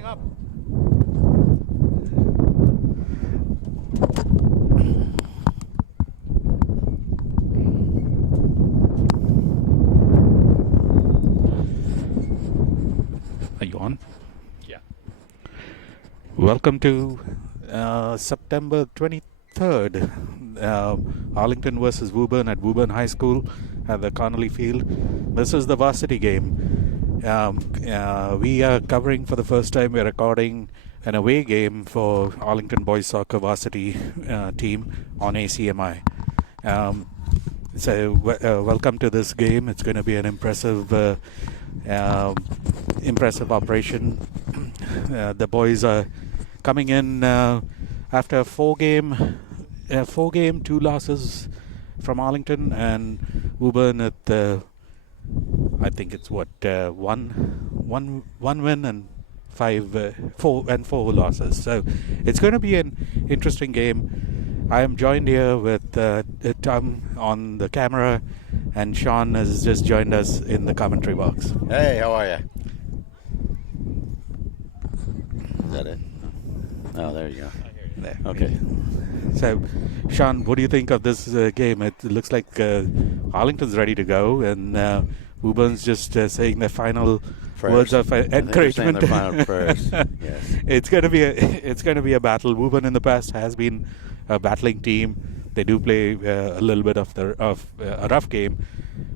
coming up. Are you on? Yeah. Welcome to September 23rd. Arlington versus Woburn at Woburn High School at the Connelly field. This is the Varsity game. We are covering for the first time, we're recording an away game for Arlington Boys Soccer Varsity team on ACMi. Welcome to this game. It's going to be an impressive operation. The boys are coming in after a four game, 2 losses from Arlington, and Woburn at I think it's one win and four losses. So it's going to be an interesting game. I am joined here with Tom on the camera, and Sean has just joined us in the commentary box. Hey, how are you? Is that it? Oh, there you go. There. Okay. So, Sean, what do you think of this game? It looks like Arlington's ready to go, and Woburn's just saying their final words of encouragement. Their final prayers. Yes. It's going to be a battle. Woburn in the past has been a battling team. They do play a little bit of a rough game,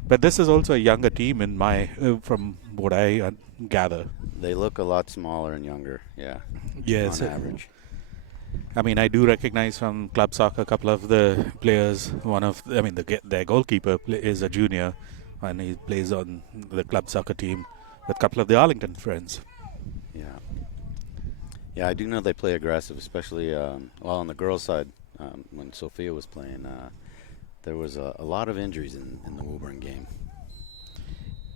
but this is also a younger team from what I gather. They look a lot smaller and younger. Yeah. Yes. On average. I mean, I do recognize from club soccer a couple of the players. Their goalkeeper is a junior, and he plays on the club soccer team with a couple of the Arlington friends. Yeah. Yeah, I do know they play aggressive, especially on the girls' side. When Sophia was playing, there was a lot of injuries in the Woburn game.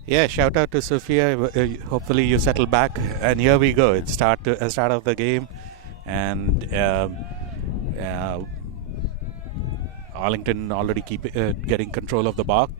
Yeah, shout out to Sophia. Hopefully you settle back. And here we go. It's start of the game. And Arlington already getting control of the ball.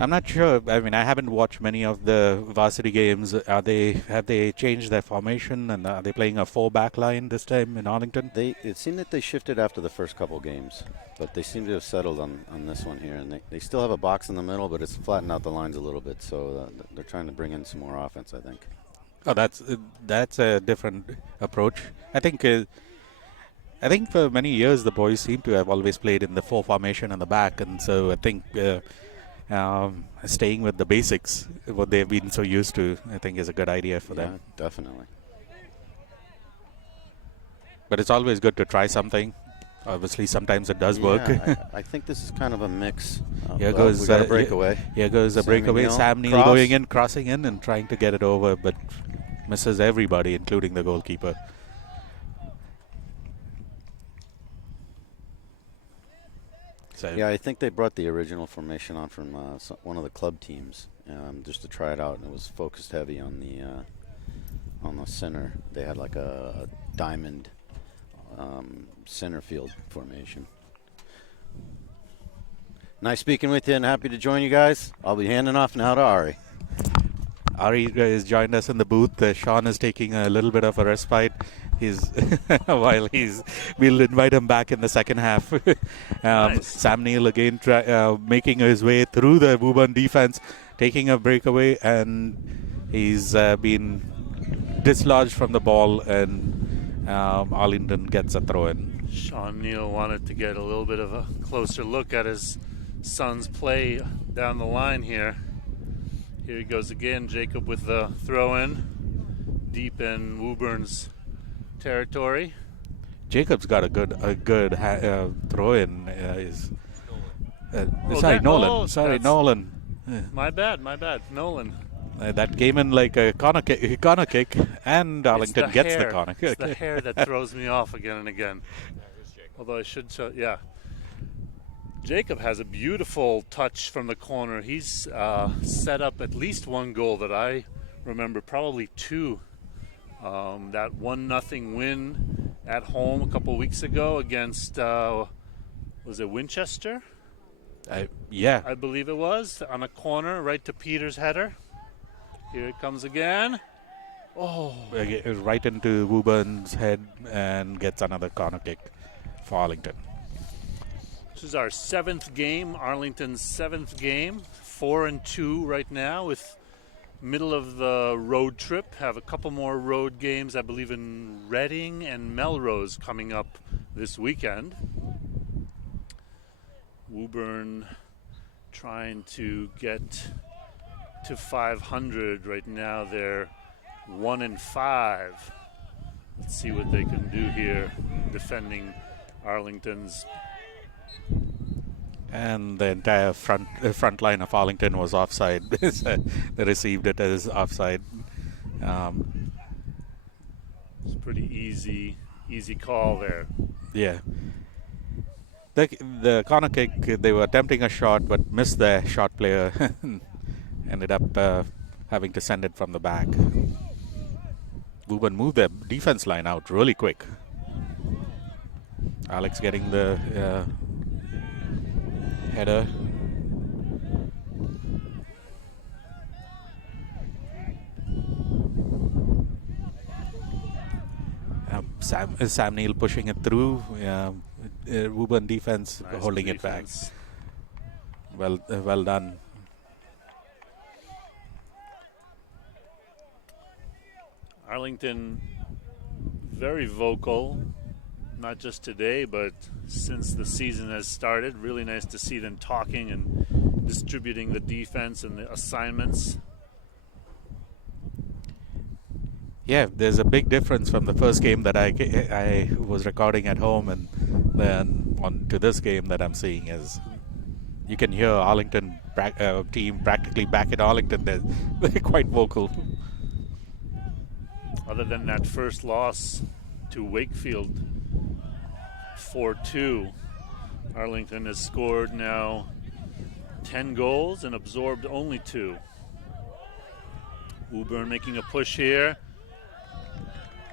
I'm not sure. I mean, I haven't watched many of the varsity games. Have they changed their formation, and are they playing a 4-back line this time in Arlington? It seemed that they shifted after the first couple games, but they seem to have settled on this one here. And they still have a box in the middle, but it's flattened out the lines a little bit. So they're trying to bring in some more offense, I think. Oh, that's a different approach. I think for many years the boys seem to have always played in the 4 formation in the back, and so I think. Staying with the basics, what they've been so used to, I think is a good idea for them. Definitely. But it's always good to try something. Obviously, sometimes it does work. I think this is kind of a mix. Here goes a breakaway. Here goes a breakaway. Sam Neill going in, crossing in, and trying to get it over, but misses everybody, including the goalkeeper. Yeah, I think they brought the original formation on from one of the club teams just to try it out, and it was focused heavy on the center. They had like a diamond center field formation. Nice speaking with you, and happy to join you guys. I'll be handing off now to Ari. Ari has joined us in the booth. Sean is taking a little bit of a respite. We'll invite him back in the second half. Nice. Sam Neill again making his way through the Woburn defense, taking a breakaway, and he's been dislodged from the ball, and Arlington gets a throw in. Sean Neill wanted to get a little bit of a closer look at his son's play down the line here. Here he goes again, Jacob with the throw in deep in Woburn's territory. Jacob's got a good throw in. Nolan. My bad. Nolan. That came in like a corner kick, and Arlington gets the corner kick. It's the hair that throws me off again and again. Although I should show, yeah. Jacob has a beautiful touch from the corner. He's set up at least one goal that I remember, probably 2. That 1-0 win at home a couple weeks ago against, was it Winchester? Yeah. I believe it was, on a corner, right to Peter's header. Here it comes again. Oh. Right into Woburn's head and gets another corner kick for Arlington. This is our 7th game, Arlington's 7th game. 4-2 right now with middle of the road trip. Have a couple more road games, I believe, in Reading and Melrose coming up this weekend. Woburn trying to get to 500 right now. They're 1-5. Let's see what they can do here defending Arlington's. And the entire front line of Arlington was offside. They received it as offside. It's a pretty easy call there. Yeah. The corner kick, they were attempting a shot but missed their shot player. Ended up having to send it from the back. Woburn moved their defense line out really quick. Alex getting the header. Sam Neill pushing it through. Woburn defense Nice holding defense. it back. Well done. Arlington very vocal, not just today, but since the season has started. Really nice to see them talking and distributing the defense and the assignments. Yeah, there's a big difference from the first game that I was recording at home and then on to this game that I'm seeing. Is you can hear Arlington team practically back in Arlington. They're quite vocal. Other than that first loss to Wakefield, 4-2, Arlington has scored now 10 goals and absorbed only 2. Woburn making a push here.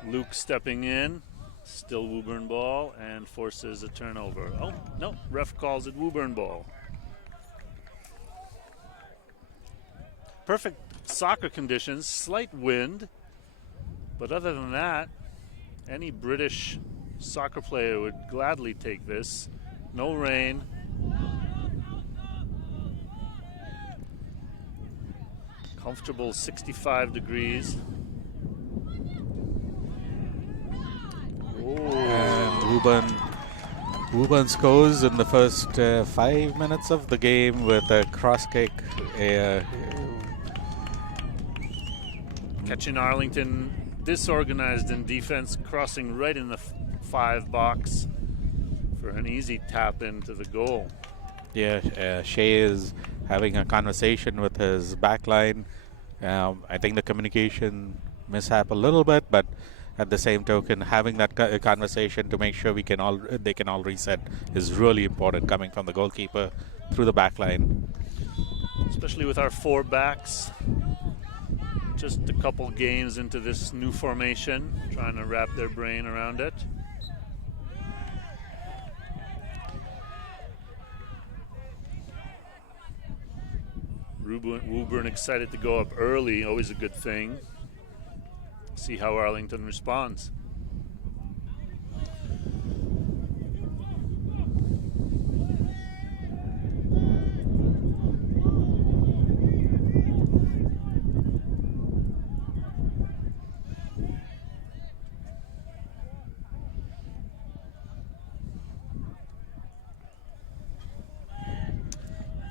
Luke stepping in, still Woburn ball, and forces a turnover. Oh, no, ref calls it Woburn ball. Perfect soccer conditions, slight wind, but other than that, any British soccer player would gladly take this. No rain. Comfortable 65 degrees. And Woburn scores in the first 5 minutes of the game with a cross kick. Catching Arlington disorganized in defense, crossing right in the 5 box for an easy tap into the goal. Yeah, Shea is having a conversation with his back line. I think the communication mishap a little bit, but at the same token, having that conversation to make sure they can all reset is really important, coming from the goalkeeper through the back line. Especially with our 4 backs. Just a couple games into this new formation, trying to wrap their brain around it. Woburn excited to go up early, always a good thing. See how Arlington responds.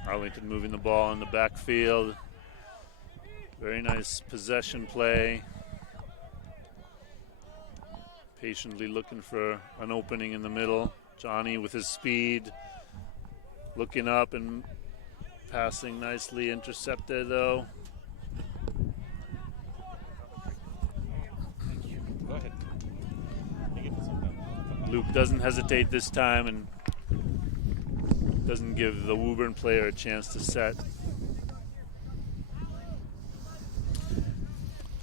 Arlington moving the ball in the backfield. Very nice possession play. Patiently looking for an opening in the middle. Johnny with his speed, looking up and passing nicely, intercepted though. Go ahead. Luke doesn't hesitate this time and doesn't give the Woburn player a chance to set.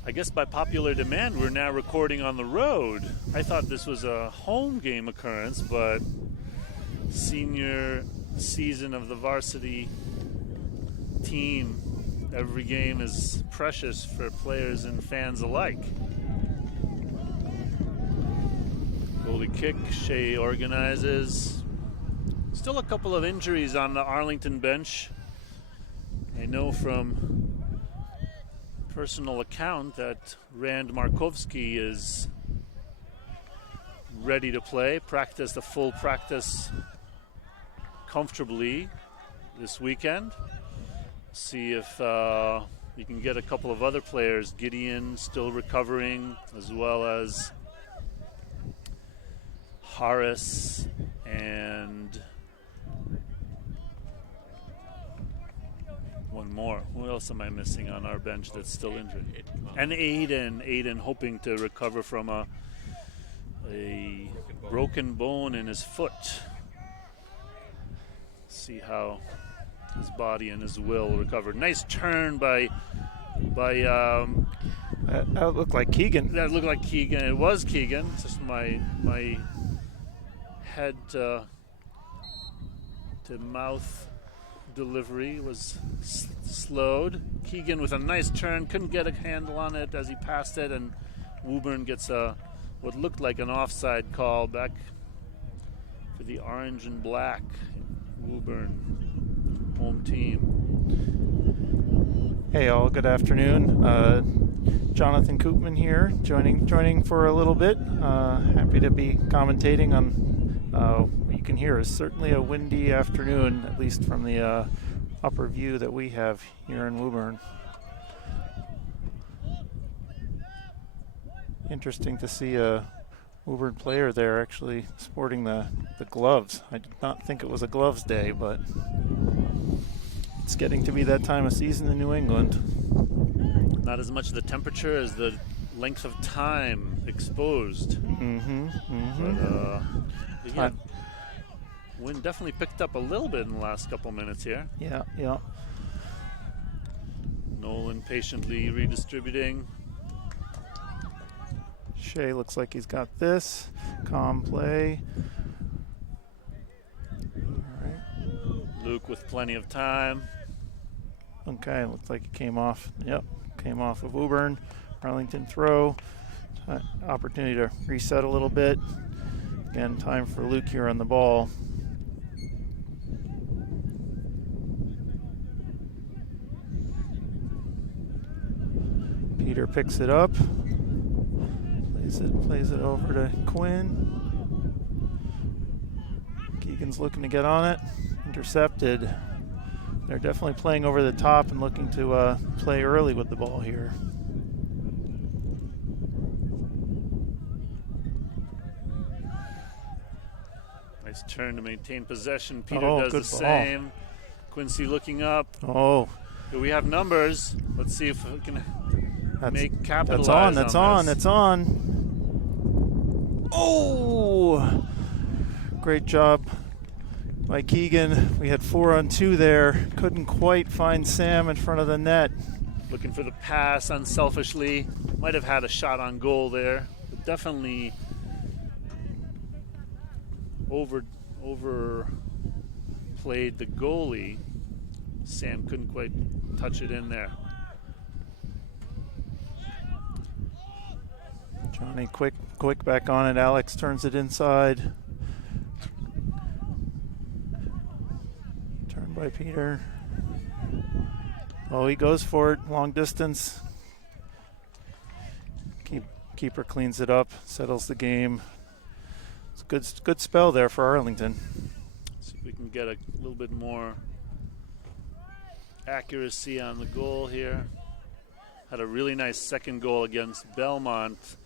I guess by popular demand, we're now recording on the road. I thought this was a home game occurrence, but senior season of the varsity team, every game is precious for players and fans alike. Goalie kick, Shea organizes. Still a couple of injuries on the Arlington bench. I know from personal account that Rand Markovsky is ready to play, practiced a full practice comfortably this weekend. See if you can get a couple of other players. Gideon still recovering, as well as Harris and one more. Who else am I missing on our bench that's still injured? And Aiden hoping to recover from a broken bone in his foot. See how his body and his will recover. Nice turn by that looked like Keegan. That looked like Keegan. It was Keegan. It's just my head to mouth delivery was slowed. Keegan with a nice turn, couldn't get a handle on it as he passed it, and Woburn gets what looked like an offside call back for the orange and black Woburn home team. Hey all, good afternoon. Jonathan Koopman here, joining for a little bit. Happy to be commentating on what you can hear is certainly a windy afternoon, at least from the upper view that we have here in Woburn. Interesting to see a Woburn player there actually sporting the gloves. I did not think it was a gloves day, but it's getting to be that time of season in New England. Not as much the temperature as the length of time exposed. But yeah, wind definitely picked up a little bit in the last couple minutes here. Yeah. Nolan patiently redistributing. Shea looks like he's got this. Calm play. All right. Luke with plenty of time. Okay, looks like it came off. Yep, came off of Woburn. Arlington throw. Opportunity to reset a little bit. Again, time for Luke here on the ball. Peter picks it up. Plays it over to Quinn. Keegan's looking to get on it. Intercepted. They're definitely playing over the top and looking to play early with the ball here. Nice turn to maintain possession. Peter does good the ball. same. Quincy looking up. Oh. Do we have numbers? Let's see if we can capitalize That's on. Oh! Great job by Keegan. We had 4-on-2 there. Couldn't quite find Sam in front of the net. Looking for the pass unselfishly. Might have had a shot on goal there. But definitely overplayed the goalie. Sam couldn't quite touch it in there. Johnny quick back on it. Alex turns it inside. Turn by Peter. Oh, he goes for it. Long distance. Keeper cleans it up, settles the game. It's a good spell there for Arlington. See if we can get a little bit more accuracy on the goal here. Had a really nice second goal against Belmont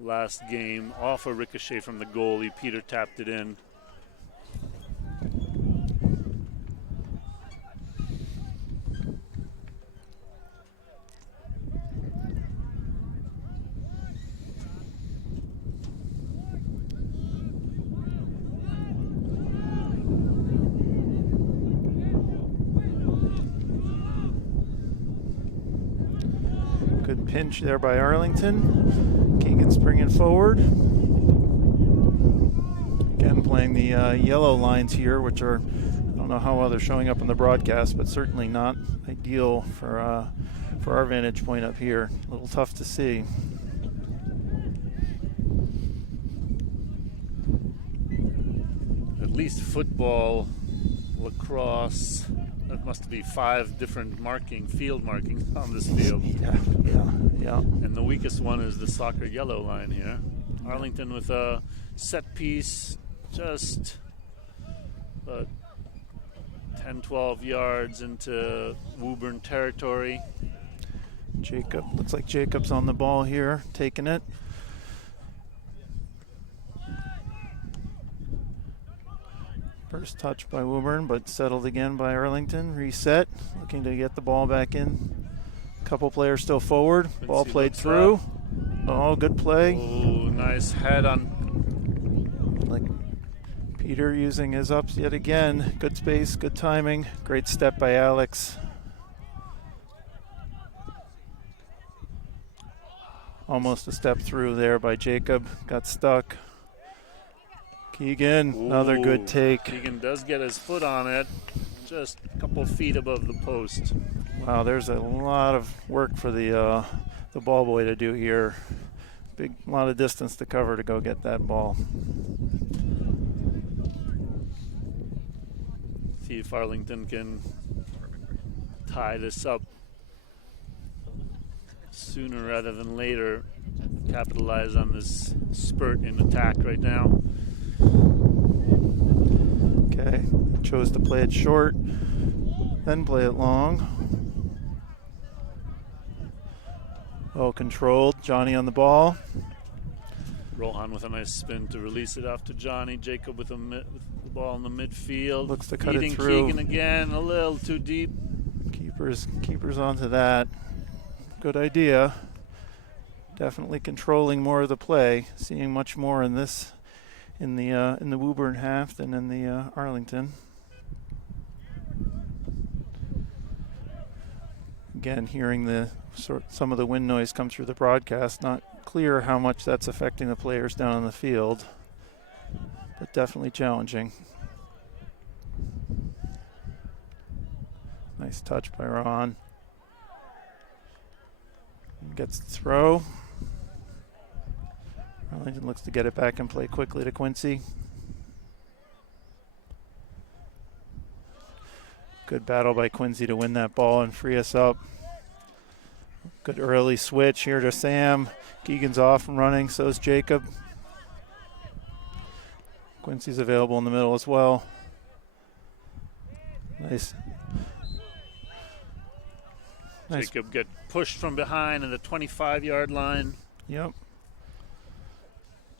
last game off a ricochet from the goalie. Peter tapped it in. Good pinch there by Arlington. Keegan's bringing forward. Again, playing the yellow lines here, which are don't know how well they're showing up on the broadcast, but certainly not ideal for our vantage point up here. A little tough to see. At least football, lacrosse, that must be 5 different field markings on this field. Yeah. And the weakest one is the soccer yellow line here. Arlington with a set piece, just 10, 12 yards into Woburn territory. Looks like Jacob's on the ball here, taking it. First touch by Woburn, but settled again by Arlington. Reset, looking to get the ball back in. Couple players still forward. Ball played through. Oh, good play. Oh, nice head on. Like Peter using his ups yet again. Good space, good timing. Great step by Alex. Almost a step through there by Jacob. Got stuck. Keegan, another good take. Keegan does get his foot on it, just a couple feet above the post. Wow, there's a lot of work for the ball boy to do here. A lot of distance to cover to go get that ball. See if Arlington can tie this up sooner rather than later. Capitalize on this spurt in attack right now. Okay, chose to play it short, then play it long. Well controlled, Johnny on the ball. Rohan with a nice spin to release it off to Johnny. Jacob with the ball in the midfield. Looks to cut it through. Keegan again, a little too deep. Keepers onto that. Good idea. Definitely controlling more of the play. Seeing much more in this in the Woburn half than in the Arlington. Again, hearing some of the wind noise come through the broadcast. Not clear how much that's affecting the players down on the field, but definitely challenging. Nice touch by Ron. Gets the throw. Arlington looks to get it back and play quickly to Quincy. Good battle by Quincy to win that ball and free us up. Good early switch here to Sam. Keegan's off and running, so is Jacob. Quincy's available in the middle as well. Nice. Jacob get pushed from behind in the 25-yard line. Yep.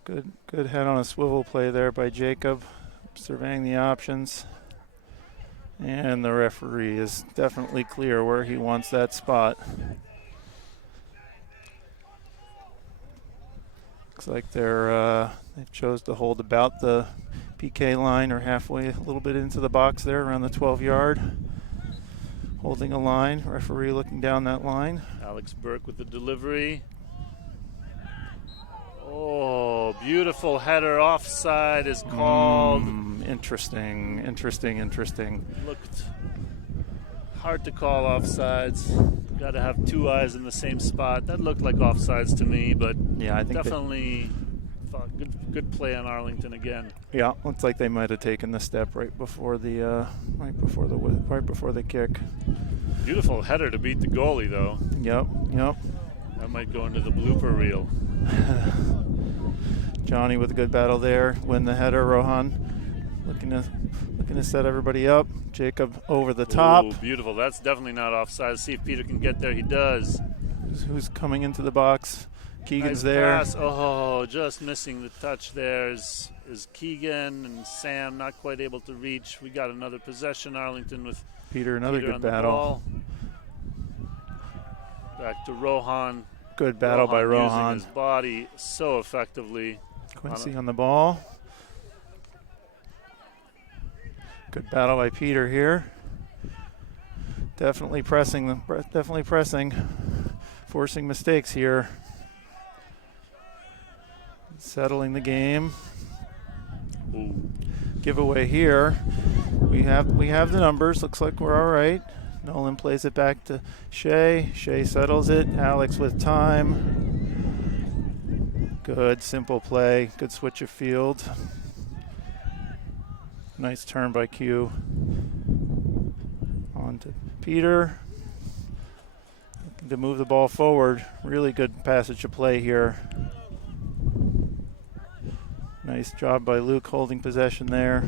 Good head on a swivel play there by Jacob, surveying the options. And the referee is definitely clear where he wants that spot. Looks like they've chose to hold about the PK line or halfway, a little bit into the box there around the 12-yard. Holding a line, referee looking down that line. Alex Burke with the delivery. Oh, beautiful header. Offside is called. Interesting. Looked hard to call offsides. Got to have two eyes in the same spot. That looked like offsides to me, but yeah, I think definitely thought good play on Arlington again. Yeah, looks like they might have taken the step right before the kick. Beautiful header to beat the goalie, though. Yep. That might go into the blooper reel. Johnny with a good battle there. Win the header. Rohan looking to set everybody up. Jacob over the top. Ooh, beautiful. That's definitely not offside. See if Peter can get there. He does. Who's coming into the box? Keegan's nice there. Pass. Oh, just missing the touch there is Keegan, and Sam not quite able to reach. We got another possession. Arlington with Peter. Another Peter good battle. Back to Rohan. Good battle by Rohan. Using his body so effectively. Quincy on the ball. Good battle by Peter here. Definitely pressing, forcing mistakes here. Settling the game. Ooh. giveaway here. We have the numbers. Looks like we're all right. Nolan plays it back to Shea. Shea settles it. Alex with time. Good, simple play. Good switch of field. Nice turn by Q. On to Peter. Looking to move the ball forward. Really good passage of play here. Nice job by Luke holding possession there.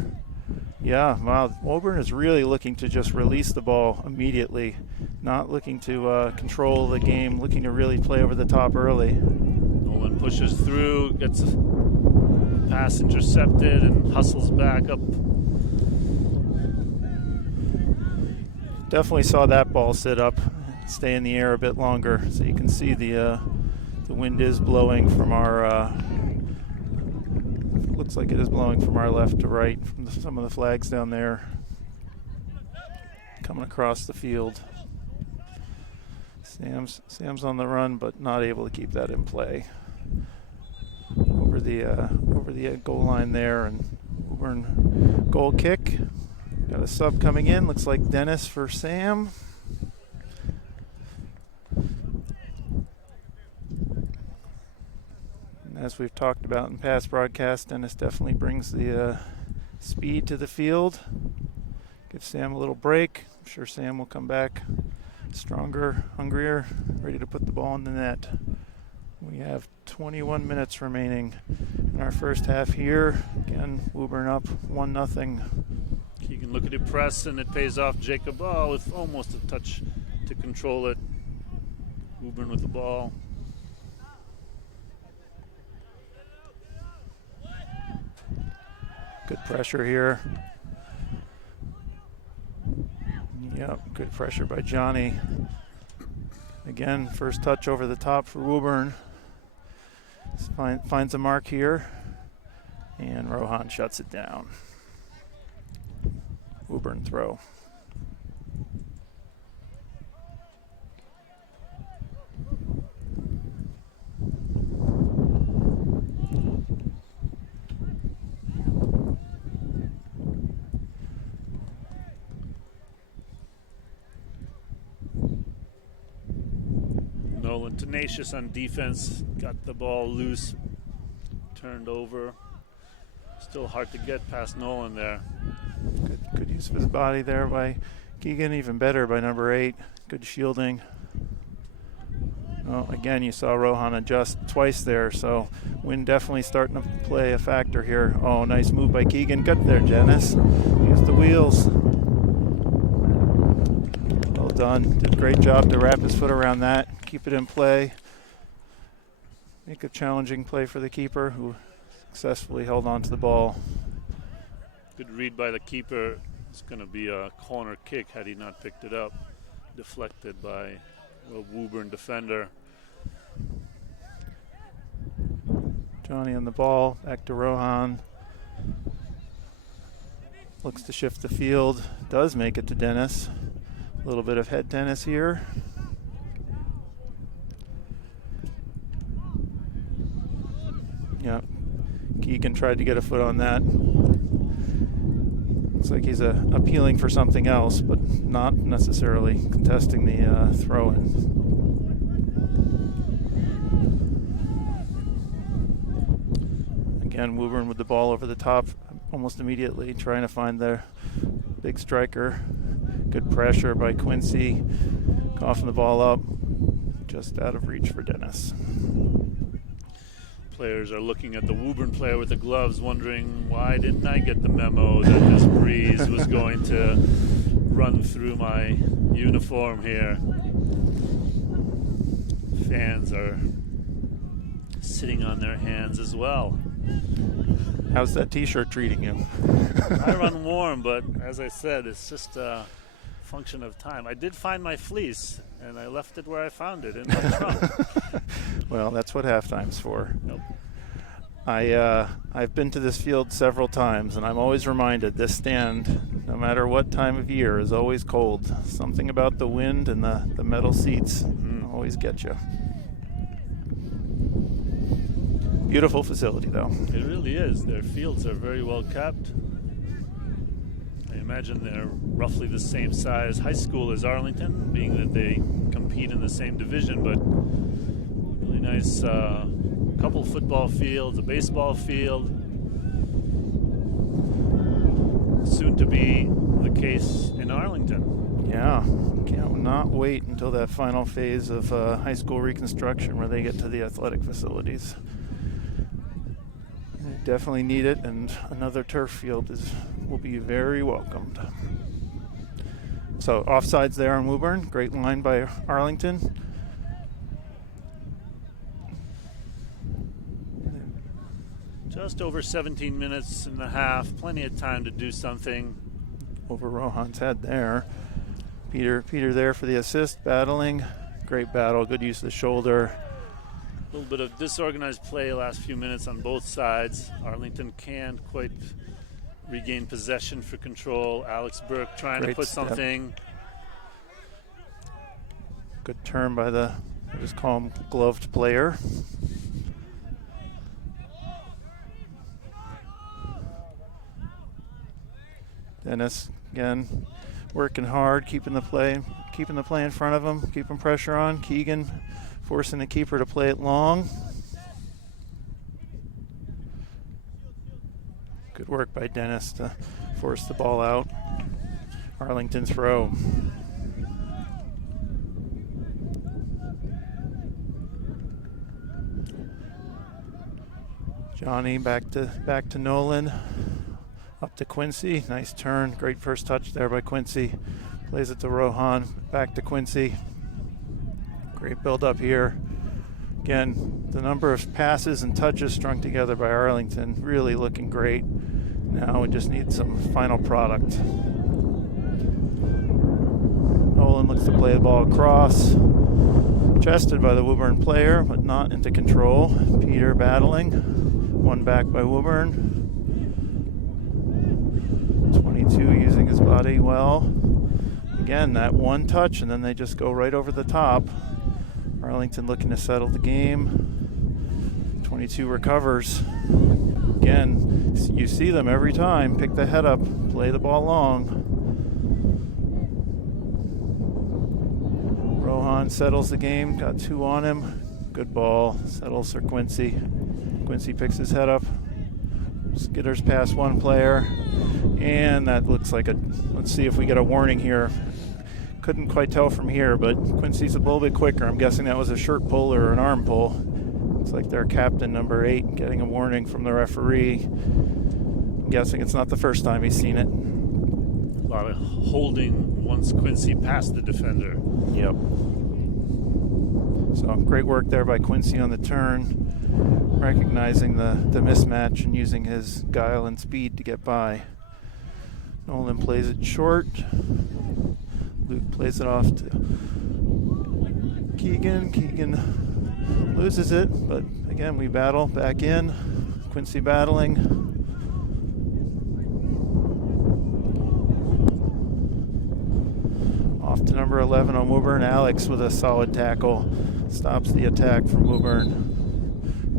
Yeah, wow, Woburn is really looking to just release the ball immediately. Not looking to control the game, looking to really play over the top early. Nolan pushes through, gets a pass intercepted, and hustles back up. Definitely saw that ball sit up, stay in the air a bit longer. So you can see the wind is blowing from our... looks like it is blowing from our left to right from some of the flags down there coming across the field. Sam's on the run, but not able to keep that in play. Over the goal line there, and Woburn goal kick. Got a sub coming in. Looks like Dennis for Sam. As we've talked about in past broadcasts, Dennis definitely brings the speed to the field. Give Sam a little break. I'm sure Sam will come back stronger, hungrier, ready to put the ball in the net. We have 21 minutes remaining in our first half here. Again, Woburn up 1-0. Keegan look at it press, and it pays off. Jacob with almost a touch to control it. Woburn with the ball. Good pressure here. Yep, good pressure by Johnny. Again, first touch over the top for Woburn. Finds a mark here, and Rohan shuts it down. Woburn throw. Nolan tenacious on defense, got the ball loose, turned over. Still hard to get past Nolan there. Good use of his body there by Keegan, even better by number 8. Good shielding. Oh, again, you saw Rohan adjust twice there, so wind definitely starting to play a factor here. Oh, nice move by Keegan. Good there, Dennis. Use the wheels. Well done. Did a great job to wrap his foot around that. Keep it in play. Make a challenging play for the keeper, who successfully held on to the ball. Good read by the keeper. It's going to be a corner kick had he not picked it up. Deflected by a Woburn defender. Johnny on the ball. Back to Rohan. Looks to shift the field. Does make it to Dennis. A little bit of head tennis here. Yeah, Keegan tried to get a foot on that. Looks like he's appealing for something else, but not necessarily contesting the throw-in. Again, Woburn with the ball over the top almost immediately, trying to find their big striker. Good pressure by Quincy, coughing the ball up, just out of reach for Dennis. Players are looking at the Woburn player with the gloves, wondering, why didn't I get the memo that this breeze was going to run through my uniform here? Fans are sitting on their hands as well. How's that t-shirt treating you? I run warm, but as I said, it's just a function of time. I did find my fleece, and I left it where I found it, in my trunk. Well, that's what halftime's for. Nope. I've been to this field several times, and I'm always reminded this stand, no matter what time of year, is always cold. Something about the wind and the metal seats always get you. Beautiful facility, though. It really is. Their fields are very well kept. imagine they're roughly the same size high school as Arlington, being that they compete in the same division, but really nice couple football fields, a baseball field. Soon to be the case in Arlington. Yeah, can't not wait until that final phase of high school reconstruction where they get to the athletic facilities. They definitely need it, and another turf field will be very welcomed. So offsides there on Woburn. Great line by Arlington. Just over 17 minutes and a half. Plenty of time to do something. Over Rohan's head there. Peter there for the assist, battling. Great battle, good use of the shoulder. A little bit of disorganized play last few minutes on both sides. Arlington can't quite regain possession for control. Alex Burke trying to put something. Good turn by I just call him gloved player. Dennis again working hard, keeping the play in front of him, keeping pressure on. Keegan forcing the keeper to play it long. Good work by Dennis to force the ball out. Arlington throw. Johnny back to Nolan. Up to Quincy, nice turn, great first touch there by Quincy. Plays it to Rohan, back to Quincy. Great build up here. Again, the number of passes and touches strung together by Arlington, really looking great. Now we just need some final product. Nolan looks to play the ball across. Chested by the Woburn player, but not into control. Peter battling. One back by Woburn. 22 using his body well. Again, that one touch, and then they just go right over the top. Arlington looking to settle the game. 22 recovers. Again, you see them every time. Pick the head up, play the ball long. Rohan settles the game, got two on him. Good ball, settles for Quincy. Quincy picks his head up. Skitters past one player. And that looks like let's see if we get a warning here. Couldn't quite tell from here, but Quincy's a little bit quicker. I'm guessing that was a shirt pull or an arm pull. Looks like their captain, number 8, getting a warning from the referee. I'm guessing it's not the first time he's seen it. A lot of holding once Quincy passed the defender. Yep. So great work there by Quincy on the turn, recognizing the mismatch and using his guile and speed to get by. Nolan plays it short. Luke plays it off to Keegan. Keegan loses it, but again, we battle back in. Quincy battling. Off to number 11 on Woburn. Alex with a solid tackle. Stops the attack from Woburn.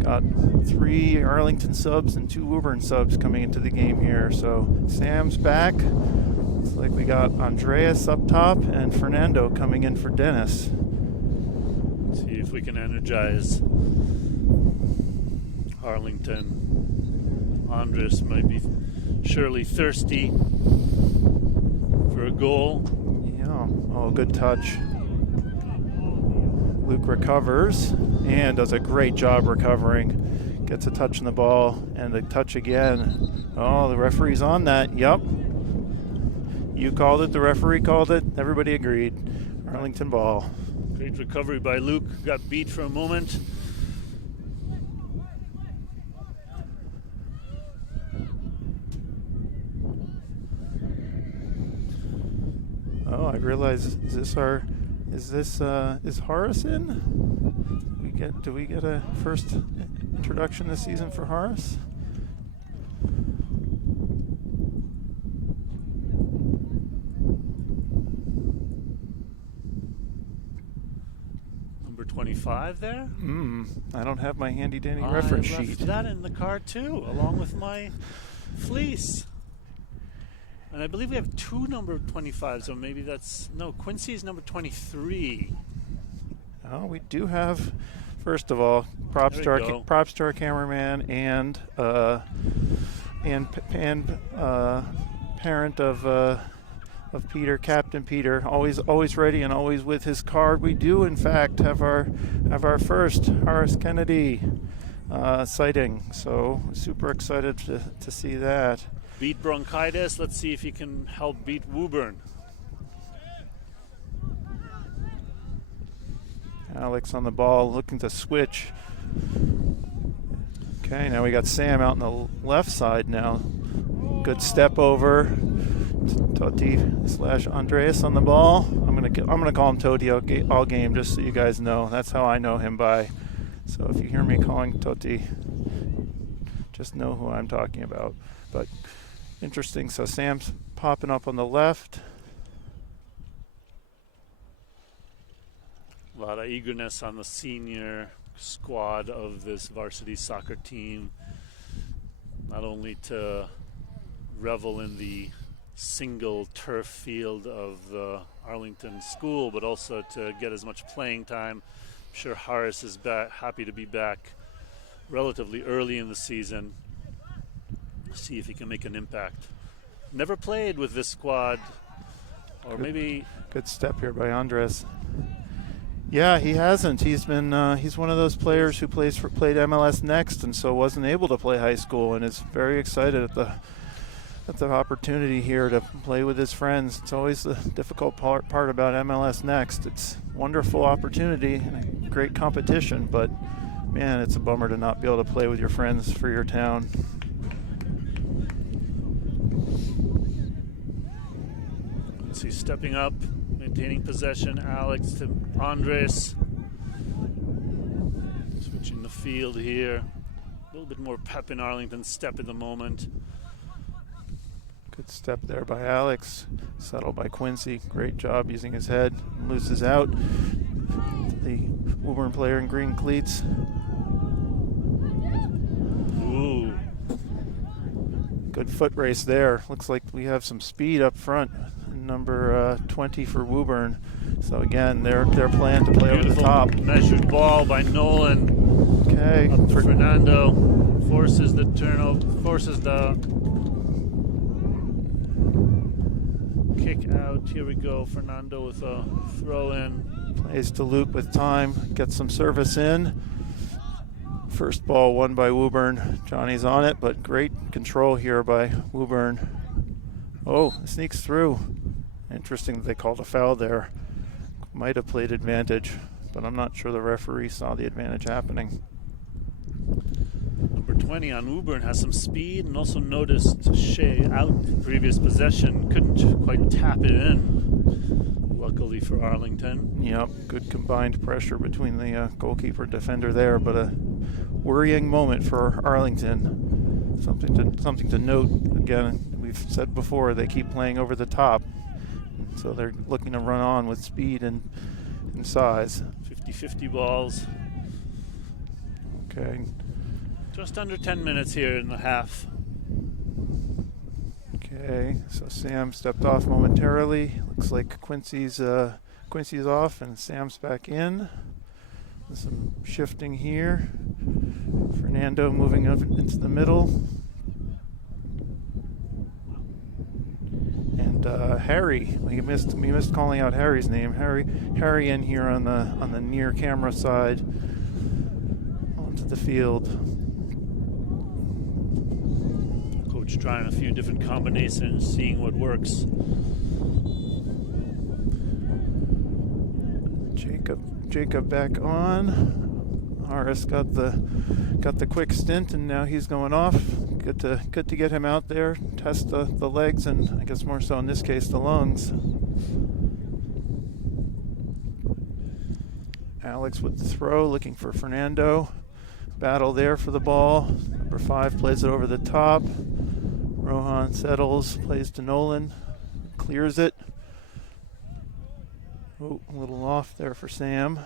Got 3 Arlington subs and 2 Woburn subs coming into the game here. So Sam's back. Looks like we got Andreas up top and Fernando coming in for Dennis. See if we can energize Arlington. Andres might be surely thirsty for a goal. Yeah, oh, good touch. Luke recovers and does a great job recovering. Gets a touch on the ball and a touch again. Oh, the referee's on that. Yep. You called it, the referee called it, everybody agreed. Arlington ball. Great recovery by Luke. Got beat for a moment. Oh, I realize is Horace in? Do we get a first introduction this season for Horace? Number 25 there? I don't have my handy dandy reference I left sheet. that in the car too, along with my fleece. And I believe we have 2 number 25s, so maybe that's... No, Quincy is number 23. Oh, we do have, first of all, props to our cameraman and parent of Peter, Captain Peter, always ready and always with his card. We do, in fact, have our first Horace Kennedy sighting. So super excited to see that. Beat bronchitis. Let's see if he can help beat Woburn. Alex on the ball, looking to switch. Okay, now we got Sam out on the left side now. Good step over. Totti / Andreas on the ball. I'm gonna call him Totti all game, just so you guys know. That's how I know him by. So if you hear me calling Totti, just know who I'm talking about. But interesting. So Sam's popping up on the left. A lot of eagerness on the senior squad of this varsity soccer team. Not only to revel in the single turf field of the Arlington school, but also to get as much playing time. I'm sure Horace is happy to be back relatively early in the season. See if he can make an impact. Never played with this squad, or maybe... Good step here by Andres. Yeah, he hasn't. He's been he's one of those players who played MLS Next, and so wasn't able to play high school, and is very excited at the opportunity here to play with his friends. It's always the difficult part about MLS Next. It's a wonderful opportunity and a great competition, but man, it's a bummer to not be able to play with your friends for your town. So he's stepping up, maintaining possession. Alex to Andres. Switching the field here. A little bit more pep in Arlington's step at the moment. Good step there by Alex. Settled by Quincy. Great job using his head. Loses out. The Woburn player in green cleats. Ooh. Good foot race there. Looks like we have some speed up front. Number 20 for Woburn. So again, their plan to play over the top. Measured ball by Nolan. Okay. Up to Fernando. Forces the turnover. Forces the kick out. Here we go. Fernando with a throw in. Plays to Luke with time. Gets some service in. First ball won by Woburn. Johnny's on it, but great control here by Woburn. Oh, sneaks through. Interesting that they called a foul there. Might have played advantage, but I'm not sure the referee saw the advantage happening. Number 20 on Woburn has some speed, and also noticed Shea out in previous possession. Couldn't quite tap it in, luckily for Arlington. Yep, good combined pressure between the goalkeeper and defender there, but a worrying moment for Arlington. Something to note. Again, we've said before, they keep playing over the top. So they're looking to run on with speed and size. 50-50 balls. Okay. Just under 10 minutes here in the half. Okay, so Sam stepped off momentarily. Looks like Quincy's off and Sam's back in. There's some shifting here. Fernando moving up into the middle. And Harry, we missed calling out Harry's name. Harry in here on the near camera side onto the field. Coach trying a few different combinations, seeing what works. Jacob back on. Horace got the quick stint, and now he's going off. Good to get him out there, test the legs, and I guess more so in this case the lungs. Alex with the throw, looking for Fernando. Battle there for the ball. Number 5 plays it over the top. Rohan settles, plays to Nolan, clears it. Oh, a little off there for Sam.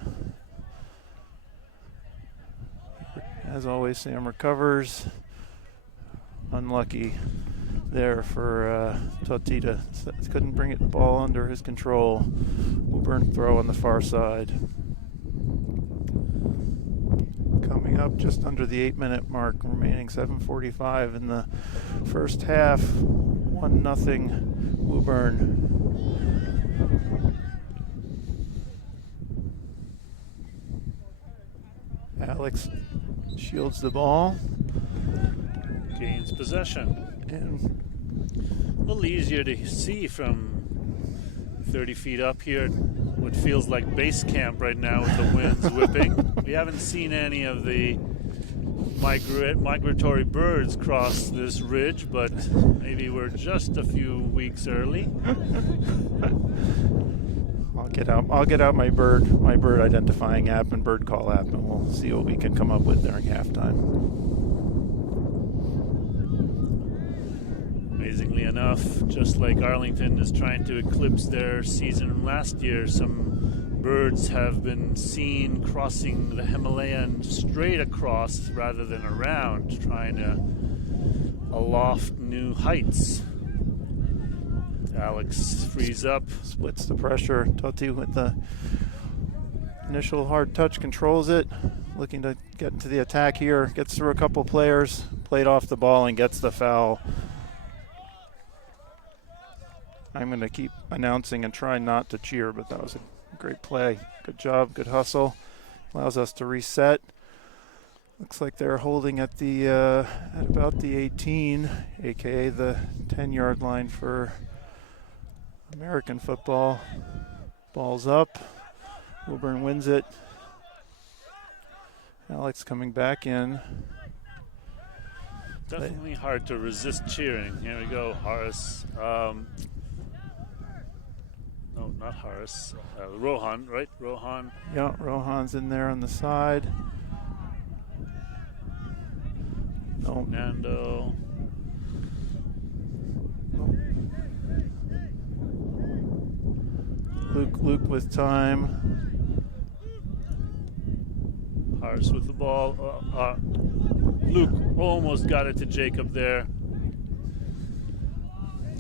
As always, Sam recovers. Unlucky. there for Totti to couldn't bring the ball under his control. Woburn throw on the far side. Coming up just under the 8-minute mark, remaining 7:45 in the first half. 1-0 Woburn. Alex shields the ball. Gains possession. And a little easier to see from 30 feet up here. What feels like base camp right now with the winds whipping. We haven't seen any of the migratory birds cross this ridge, but maybe we're just a few weeks early. I'll get out my bird identifying app and bird call app, and we'll see what we can come up with during halftime. Amazingly enough, just like Arlington is trying to eclipse their season from last year, some birds have been seen crossing the Himalayan straight across rather than around, trying to aloft new heights. Alex frees up. Splits the pressure. Totti with the initial hard touch controls it. Looking to get into the attack here. Gets through a couple players. Played off the ball and gets the foul. I'm going to keep announcing and try not to cheer, but that was a great play. Good job, good hustle. Allows us to reset. Looks like they're holding at the at about the 18, aka the 10-yard line for American football. Ball's up. Woburn wins it. Alex coming back in. Definitely hard to resist cheering. Here we go, Horace. No, not Horace. Rohan, right? Rohan. Yeah, Rohan's in there on the side. No. Nando. Luke with time. Horace with the ball. Luke almost got it to Jacob there.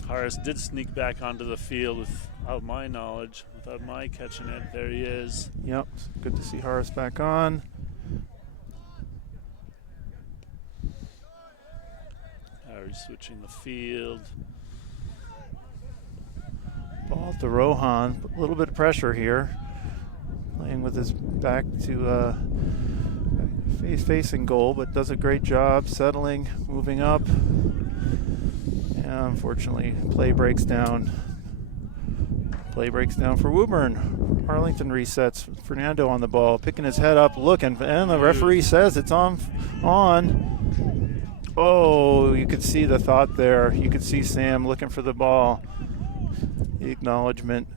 Horace did sneak back onto the field without my knowledge, without my catching it. There he is. Yep, good to see Horace back on. Harry switching the field. Ball to Rohan. A little bit of pressure here. Playing with his back to facing goal, but does a great job settling, moving up. Unfortunately, play breaks down. Play breaks down for Woburn. Arlington resets. Fernando on the ball, picking his head up, looking, and the referee says it's on. Oh, you could see the thought there. You could see Sam looking for the ball. The acknowledgement.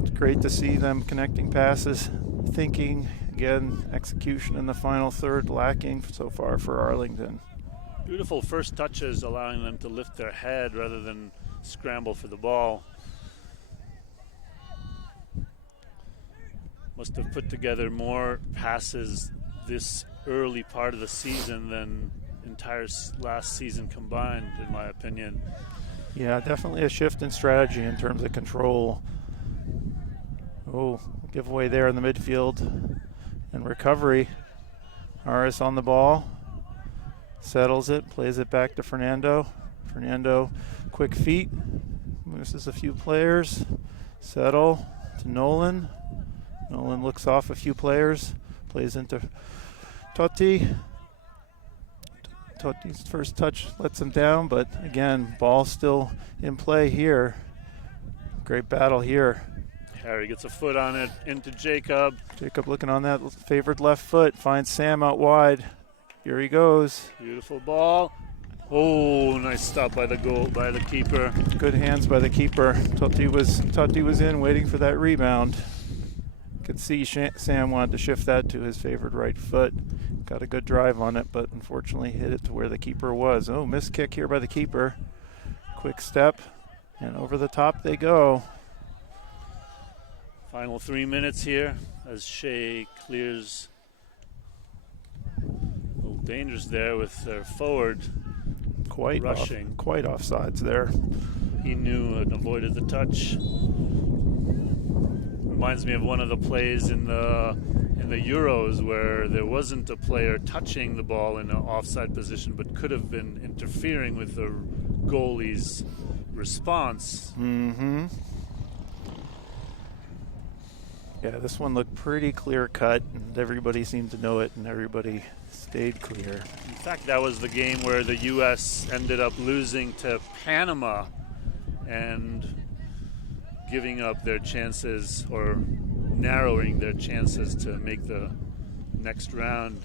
It's great to see them connecting passes, thinking. Again, execution in the final third lacking so far for Arlington. Beautiful first touches, allowing them to lift their head rather than scramble for the ball. Must have put together more passes this early part of the season than entire last season combined, in my opinion. Yeah, definitely a shift in strategy in terms of control. Oh, giveaway there in the midfield. And recovery. Aris on the ball. Settles it, plays it back to Fernando. Fernando, quick feet. Misses a few players. Settle to Nolan. Nolan looks off a few players. Plays into Totti. Totti's first touch lets him down, but again, ball still in play here. Great battle here. Harry gets a foot on it, into Jacob. Jacob looking on that favored left foot, finds Sam out wide. Here he goes. Beautiful ball. Oh, nice stop by the keeper. Good hands by the keeper. Totti was in, waiting for that rebound. Could see Sam wanted to shift that to his favored right foot. Got a good drive on it, but unfortunately hit it to where the keeper was. Oh, missed kick here by the keeper. Quick step, and over the top they go. Final 3 minutes here as Shea clears. A little dangerous there with their forward. quite rushing. Quite offsides there. He knew and avoided the touch. Reminds me of one of the plays in the Euros where there wasn't a player touching the ball in an offside position, but could have been interfering with the goalie's response. Mm-hmm. Yeah, this one looked pretty clear-cut, and everybody seemed to know it, and everybody stayed clear. In fact, that was the game where the U.S. ended up losing to Panama and giving up their chances, or narrowing their chances to make the next round,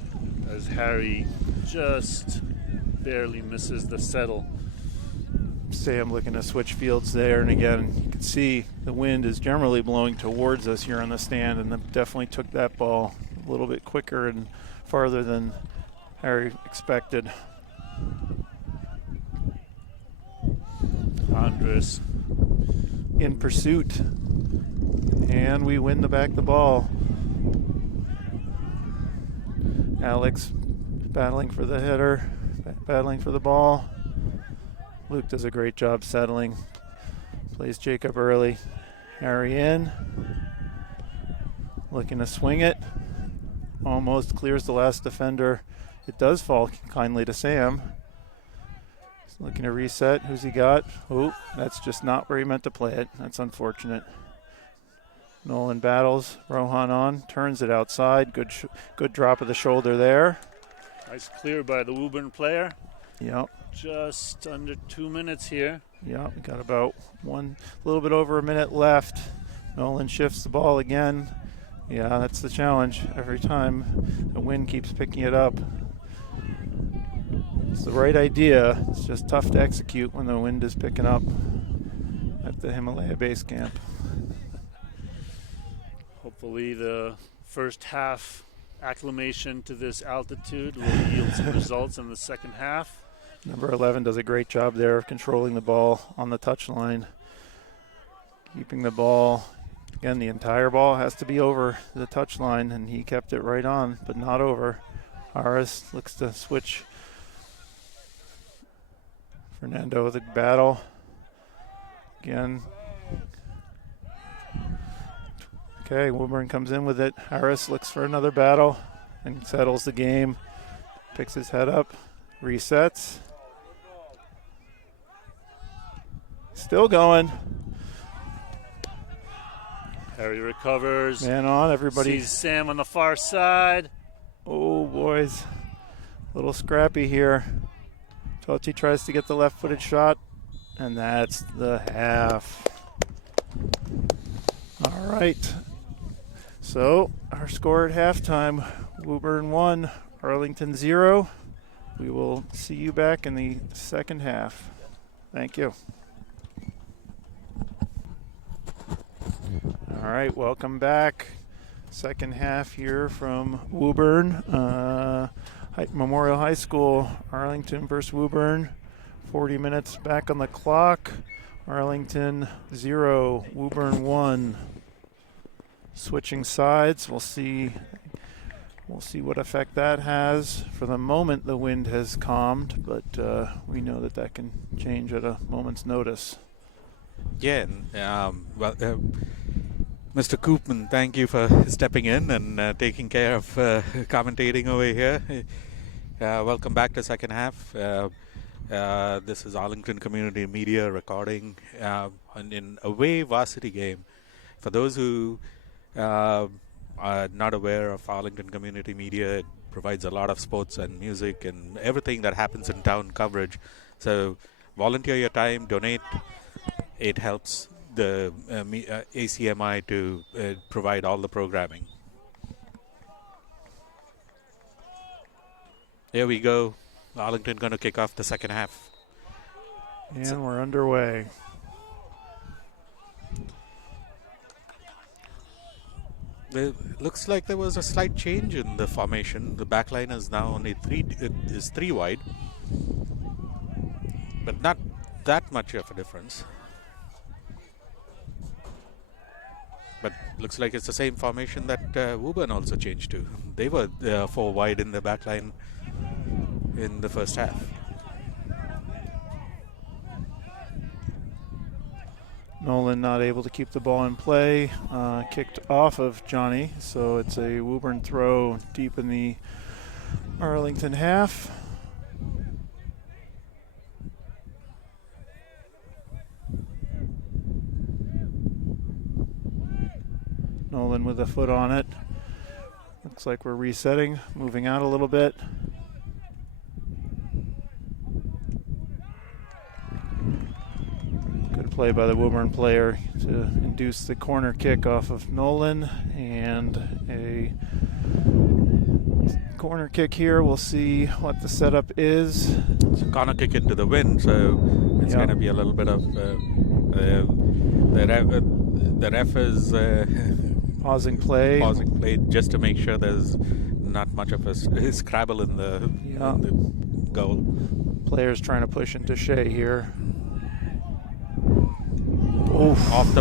as Harry just barely misses the settle. Sam looking to switch fields there, and again, you can see the wind is generally blowing towards us here on the stand, and definitely took that ball a little bit quicker and farther than Harry expected. Andres in pursuit, and we win the ball. Alex battling for the header, battling for the ball. Luke does a great job settling, plays Jacob early. Harry in, looking to swing it, almost clears the last defender. It does fall kindly to Sam. He's looking to reset. Who's he got? Oh, that's just not where he meant to play it. That's unfortunate. Nolan battles, Rohan on, turns it outside. Good drop of the shoulder there. Nice clear by the Woburn player. Yep. Just under 2 minutes here. Yeah, we got about a little bit over a minute left. Nolan shifts the ball again. Yeah, that's the challenge. Every time the wind keeps picking it up. It's the right idea. It's just tough to execute when the wind is picking up at the Himalaya base camp. Hopefully the first half acclimation to this altitude will yield some results in the second half. Number 11 does a great job there of controlling the ball on the touchline. Keeping the ball, again, the entire ball has to be over the touchline, and he kept it right on, but not over. Harris looks to switch. Fernando with a battle. Again. Okay, Woburn comes in with it. Harris looks for another battle and settles the game. Picks his head up, resets. Still going. Harry recovers. Man on, everybody. Sees Sam on the far side. Oh, boys. A little scrappy here. Tochi tries to get the left-footed shot, and that's the half. All right. So, our score at halftime, Woburn 1, Arlington 0. We will see you back in the second half. Thank you. All right, welcome back. Second half here from Woburn. Memorial High School, Arlington versus Woburn. 40 minutes back on the clock. Arlington 0, Woburn 1. Switching sides, we'll see what effect that has. For the moment, the wind has calmed, but we know that can change at a moment's notice. Yeah, Mr. Koopman, thank you for stepping in and taking care of commentating over here. Welcome back to second half. This is Arlington Community Media recording in away varsity game. For those who are not aware of Arlington Community Media, it provides a lot of sports and music and everything that happens in town coverage. So volunteer your time, donate. It helps the ACMi to provide all the programming. Here we go. Arlington going to kick off the second half. And we're underway. It looks like there was a slight change in the formation. The back line is now only three wide, but not that much of a difference. But looks like it's the same formation that Woburn also changed to. They were 4 wide in the back line in the first half. Nolan not able to keep the ball in play, kicked off of Johnny, so it's a Woburn throw deep in the Arlington half. Nolan with a foot on it. Looks like we're resetting, moving out a little bit. Good play by the Woburn player to induce the corner kick off of Nolan, and a corner kick here. We'll see what the setup is. It's a corner kick into the wind, so it's going to be a little bit of the ref is pausing play just to make sure there's not much of a scrabble in the goal. Players trying to push into Shea here. Oof. Off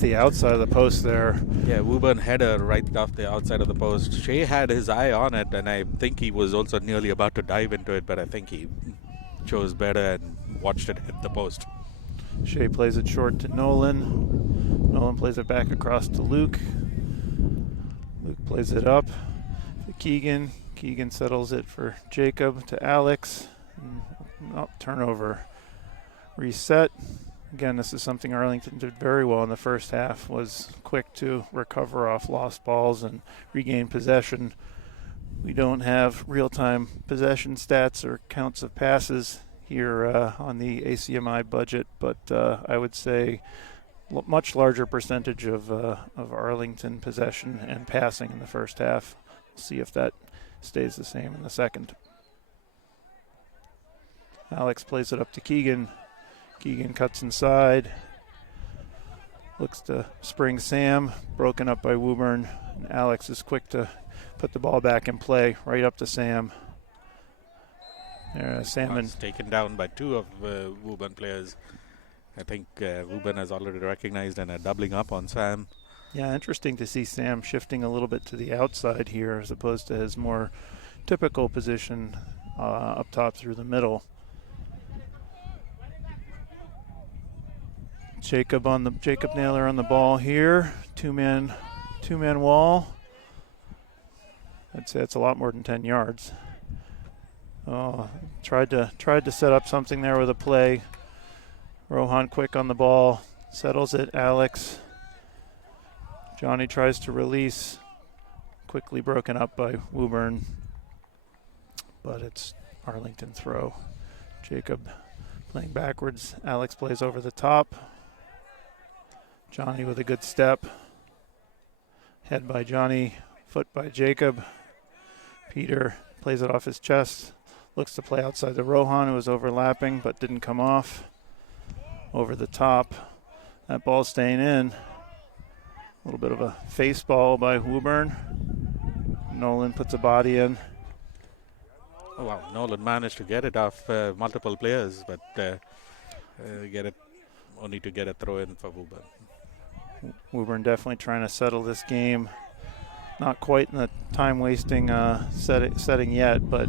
the outside of the post there. Yeah, Woburn header right off the outside of the post. Shea had his eye on it, and I think he was also nearly about to dive into it, but I think he chose better and watched it hit the post. Shea plays it short to Nolan. Nolan plays it back across to Luke. Luke plays it up to Keegan. Keegan settles it for Jacob to Alex. Turnover. Reset. Again, this is something Arlington did very well in the first half, was quick to recover off lost balls and regain possession. We don't have real-time possession stats or counts of passes here on the ACMi budget, but I would say much larger percentage of Arlington possession and passing in the first half. We'll see if that stays the same in the second. Alex plays it up to Keegan. Keegan cuts inside, looks to spring Sam, broken up by Woburn. And Alex is quick to put the ball back in play, right up to Sam. Sam taken down by two of Woburn players. I think Woburn has already recognized and are doubling up on Sam. Yeah, interesting to see Sam shifting a little bit to the outside here as opposed to his more typical position up top through the middle. Jacob Naylor on the ball here. Two-man wall. I'd say it's a lot more than 10 yards. Oh, tried to set up something there with a play. Rohan quick on the ball, settles it. Alex. Johnny tries to release. Quickly broken up by Woburn, but it's Arlington throw. Jacob playing backwards. Alex plays over the top. Johnny with a good step. Head by Johnny, foot by Jacob. Peter plays it off his chest. Looks to play outside the Rohan, who was overlapping but didn't come off. Over the top. That ball staying in. A little bit of a face ball by Woburn. Nolan puts a body in. Oh, wow, Nolan managed to get it off multiple players, but only to get a throw in for Woburn. Woburn definitely trying to settle this game. Not quite in the time-wasting setting yet, but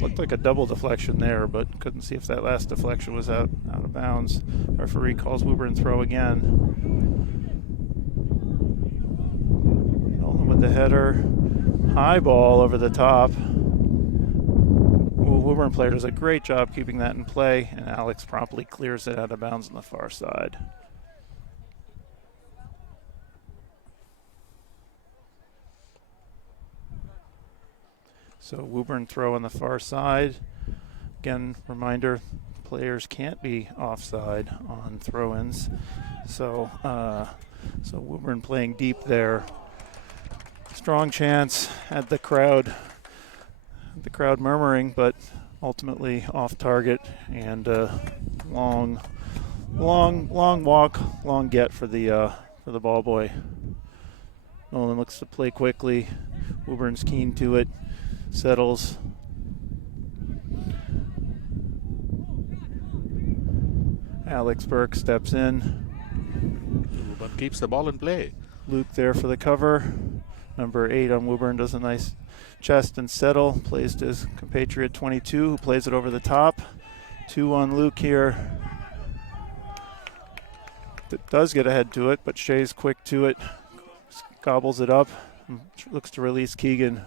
looked like a double deflection there, but couldn't see if that last deflection was out of bounds. Referee calls Woburn throw again. Nolan with the header. High ball over the top. Woburn player does a great job keeping that in play, and Alex promptly clears it out of bounds on the far side. So Woburn throw on the far side. Again, reminder, players can't be offside on throw-ins. So Woburn playing deep there. Strong chance, had the crowd murmuring, but ultimately off target, and long walk, long get for the ball boy. Nolan looks to play quickly. Woburn's keen to it. Settles. Alex Burke steps in. Woburn keeps the ball in play. Luke there for the cover. Number 8 on Woburn does a nice chest and settle. Plays to his compatriot 22, who plays it over the top. 2 on Luke here. does get ahead to it, but Shea's quick to it, gobbles it up, looks to release Keegan.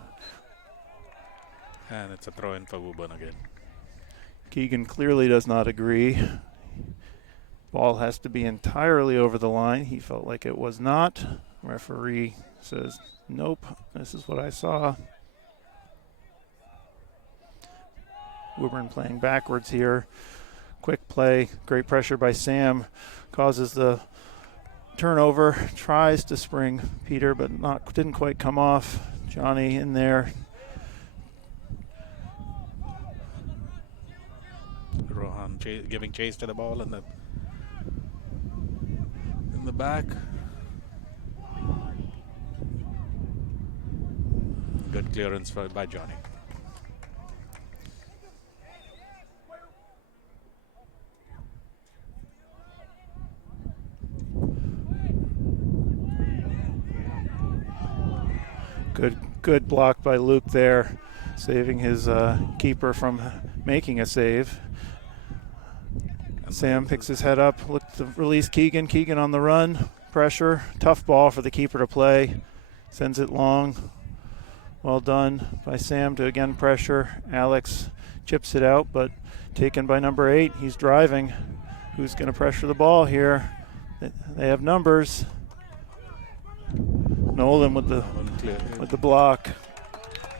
And it's a throw in for Woburn again. Keegan clearly does not agree. Ball has to be entirely over the line. He felt like it was not. Referee says, nope, this is what I saw. Woburn playing backwards here. Quick play, great pressure by Sam. Causes the turnover, tries to spring Peter, but didn't quite come off. Johnny in there. Rohan giving chase to the ball in the back. Good clearance by Johnny. Good block by Luke there, saving his keeper from making a save. Sam picks his head up, look to release Keegan. Keegan on the run, pressure, tough ball for the keeper to play. Sends it long. Well done by Sam to again pressure. Alex chips it out, but taken by number 8. He's driving. Who's going to pressure the ball here? They have numbers. Nolan with the block.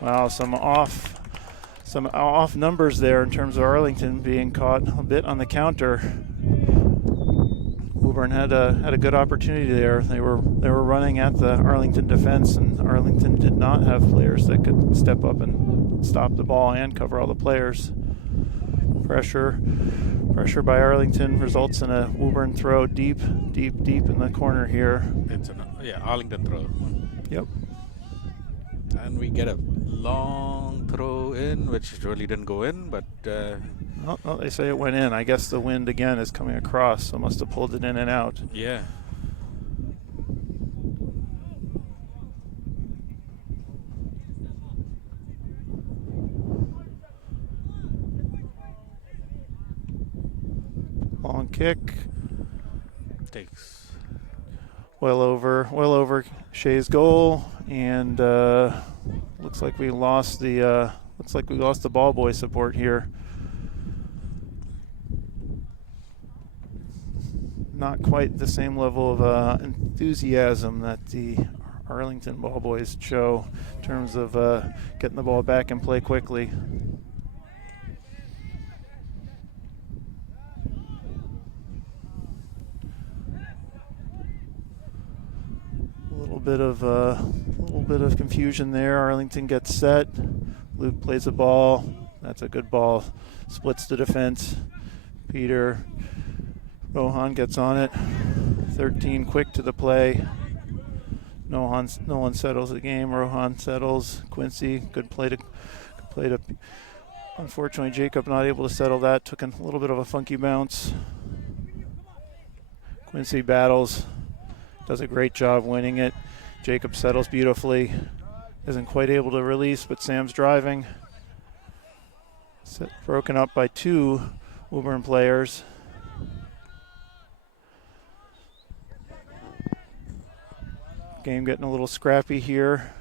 Wow, some off numbers there in terms of Arlington being caught a bit on the counter. Woburn had a good opportunity there. They were running at the Arlington defense, and Arlington did not have players that could step up and stop the ball and cover all the players. Pressure by Arlington results in a Woburn throw deep in the corner here. It's Arlington throw. Yep. And we get a long throw in, which really didn't go in, but No, they say it went in. I guess the wind again is coming across, so must have pulled it in and out. yeah. Long kick. Takes Well over Shea's goal, and looks like we lost the ball boy support here. Not quite the same level of enthusiasm that the Arlington ball boys show in terms of getting the ball back and play quickly. A little bit of confusion there. Arlington gets set. Luke plays a ball. That's a good ball. Splits the defense. Peter Rohan gets on it. 13 quick to the play. Nolan settles the game. Rohan settles. Quincy, good play to. Unfortunately, Jacob not able to settle that. Took a little bit of a funky bounce. Quincy battles. Does a great job winning it. Jacob settles beautifully. Isn't quite able to release, but Sam's driving. Broken up by 2 Woburn players. Game getting a little scrappy here.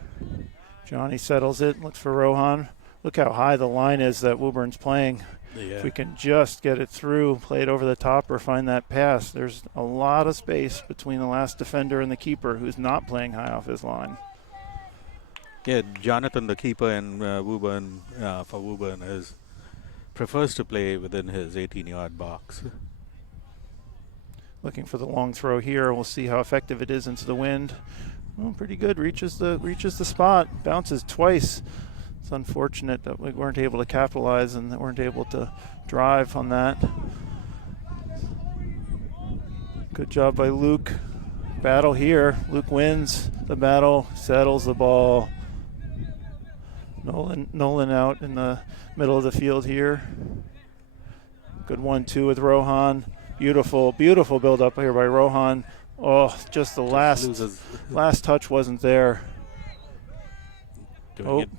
Johnny settles it, looks for Rohan. Look how high the line is that Woburn's playing. Yeah. If we can just get it through, play it over the top, or find that pass, there's a lot of space between the last defender and the keeper, who's not playing high off his line. Yeah, Jonathan, the keeper in Woburn, for Woburn, prefers to play within his 18-yard box. Looking for the long throw here. We'll see how effective it is into the wind. Well, pretty good. Reaches the spot. Bounces twice. It's unfortunate that we weren't able to capitalize and that weren't able to drive on that. Good job by Luke. Battle here. Luke wins the battle, settles the ball. Nolan out in the middle of the field here. Good 1-2 with Rohan. Beautiful build up here by Rohan. Oh, just the last touch wasn't there.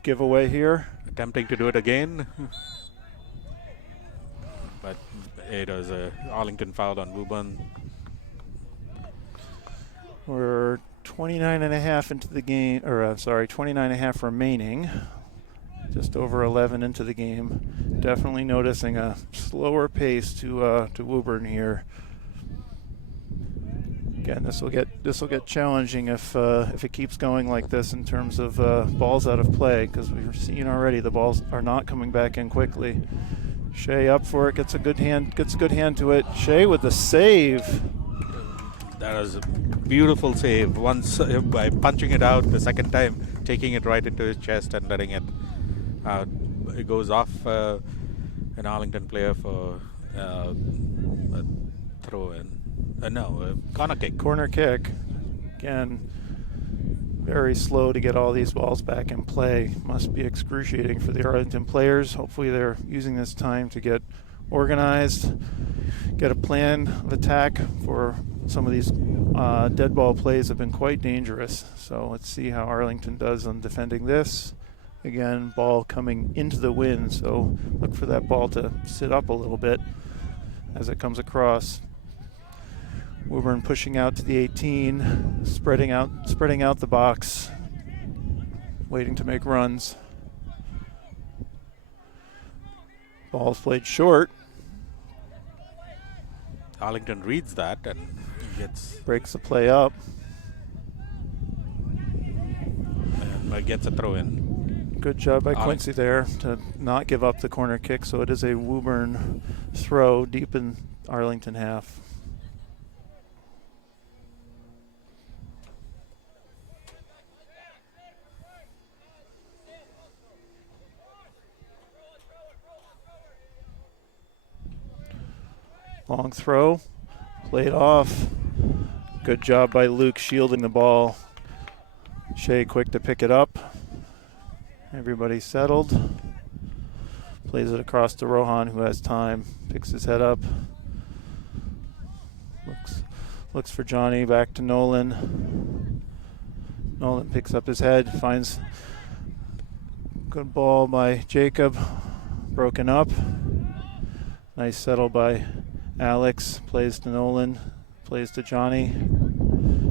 Giveaway here. Attempting to do it again. But it was a Arlington foul on Woburn. We're 29 and a half into the game, or 29 and a half remaining. Just over 11 into the game. Definitely noticing a slower pace to Woburn here. Again, this will get challenging if it keeps going like this in terms of balls out of play, because we've seen already the balls are not coming back in quickly. Shea up for it, gets a good hand to it. Shea with the save. That was a beautiful save. Once by punching it out, the second time taking it right into his chest and letting it out. It goes off an Arlington player for a throw-in. Corner kick. Corner kick. Again, very slow to get all these balls back in play. Must be excruciating for the Arlington players. Hopefully they're using this time to get organized, get a plan of attack for some of these dead ball plays have been quite dangerous. So let's see how Arlington does on defending this. Again, ball coming into the wind, so look for that ball to sit up a little bit as it comes across. Woburn pushing out to the 18, spreading out the box, waiting to make runs. Ball's played short. Arlington reads that and breaks the play up. And gets a throw in. Good job by Quincy there to not give up the corner kick, so it is a Woburn throw deep in Arlington half. Long throw, played off. Good job by Luke shielding the ball. Shea quick to pick it up. Everybody settled. Plays it across to Rohan, who has time. Picks his head up. Looks for Johnny, back to Nolan. Nolan picks up his head, finds good ball by Jacob. Broken up. Nice settle by Alex. Plays to Nolan. Plays to Johnny.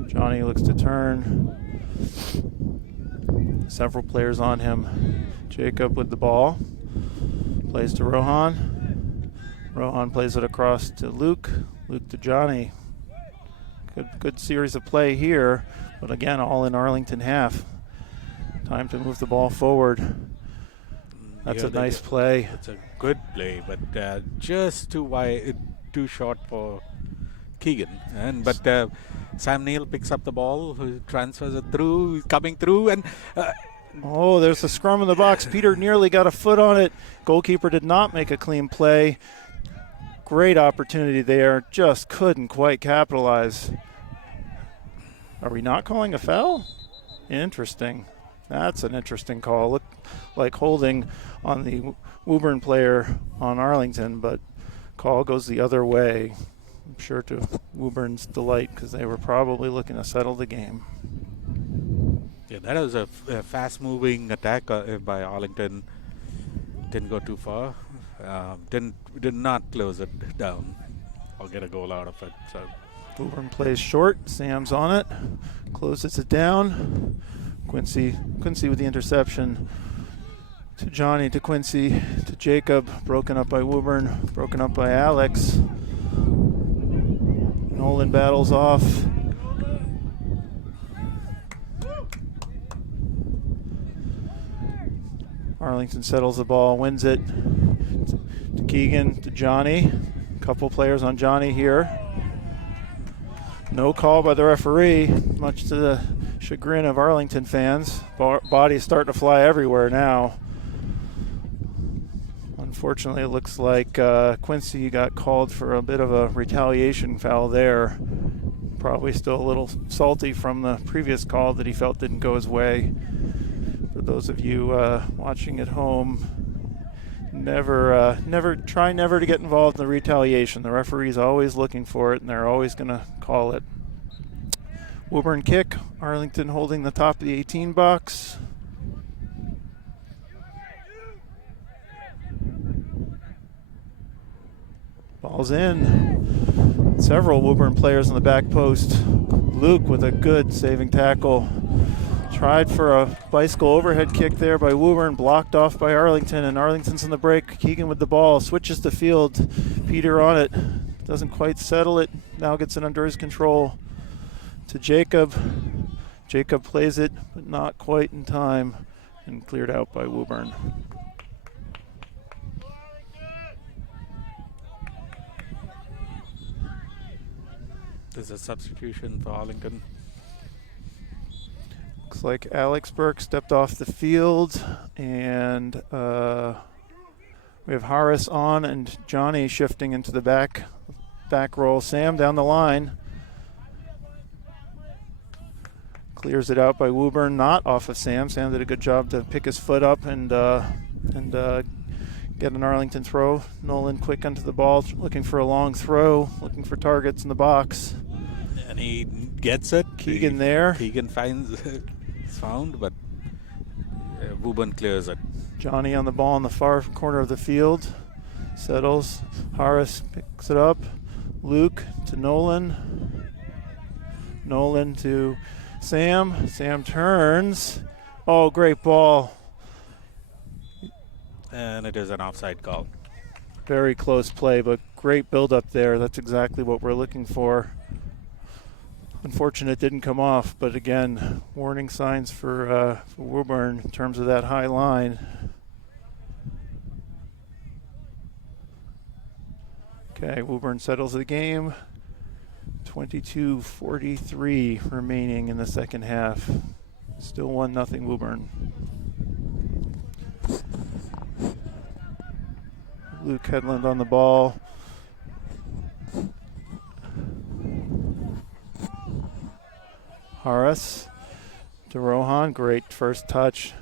Johnny looks to turn. Several players on him. Jacob with the ball. Plays to Rohan. Rohan plays it across to Luke. Luke to Johnny. Good series of play here, but again, all in Arlington half. Time to move the ball forward. That's a nice play. It's a good play, but just too wide, too short for Keegan. But Sam Neal picks up the ball, transfers it through, he's coming through, and there's a scrum in the box. Peter nearly got a foot on it. Goalkeeper did not make a clean play. Great opportunity there, just couldn't quite capitalize. Are we not calling a foul? Interesting. That's an interesting call. Looked like holding on the Woburn player on Arlington, but call goes the other way. I'm sure to Woburn's delight, because they were probably looking to settle the game. Yeah, that was a fast-moving attack by Arlington. Didn't go too far. Did not close it down or get a goal out of it. So Woburn plays short. Sam's on it. Closes it down. Quincy with the interception. To Johnny, to Quincy, to Jacob. Broken up by Woburn. Broken up by Alex. Nolan battles off. Arlington settles the ball, wins it to Keegan, to Johnny. Couple players on Johnny here. No call by the referee, much to the chagrin of Arlington fans. Bodies starting to fly everywhere now. Unfortunately, it looks like Quincy got called for a bit of a retaliation foul there. Probably still a little salty from the previous call that he felt didn't go his way. For those of you watching at home, never to get involved in the retaliation. The referee's always looking for it, and they're always going to call it. Woburn kick. Arlington holding the top of the 18 box. Ball's in. Several Woburn players on the back post. Luke with a good saving tackle. Tried for a bicycle overhead kick there by Woburn, blocked off by Arlington, and Arlington's on the break. Keegan with the ball, switches the field. Peter on it, doesn't quite settle it. Now gets it under his control to Jacob. Jacob plays it, but not quite in time, and cleared out by Woburn. There's a substitution for Arlington. Looks like Alex Burke stepped off the field, and we have Harris on and Johnny shifting into the back roll. Sam down the line. Clears it out by Woburn, not off of Sam. Sam did a good job to pick his foot up and get an Arlington throw. Nolan quick onto the ball, looking for a long throw, looking for targets in the box. And he gets it. Keegan there. Keegan finds it's found, but Woburn clears it. Johnny on the ball in the far corner of the field. Settles. Harris picks it up. Luke to Nolan. Nolan to Sam. Sam turns. Oh, great ball. And it is an offside call. Very close play, but great build up there. That's exactly what we're looking for. Unfortunate it didn't come off, but again, warning signs for Woburn in terms of that high line. Okay, Woburn settles the game. 22:43 remaining in the second half. Still 1-0 Woburn. Luke Headland on the ball. Harris to Rohan, great first touch.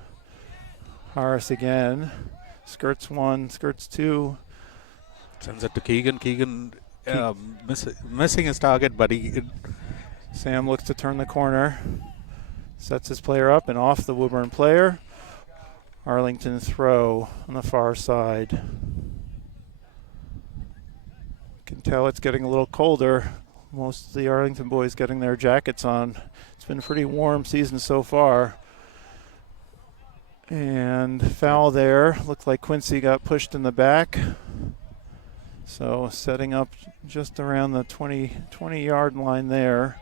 Harris again, skirts one, skirts two. Sends it to Keegan. Keegan missing his target, but Sam looks to turn the corner, sets his player up and off the Woburn player. Arlington throw on the far side. You can tell it's getting a little colder. Most of the Arlington boys getting their jackets on. It's been a pretty warm season so far. And foul there. Looked like Quincy got pushed in the back. So setting up just around the 20-yard line there.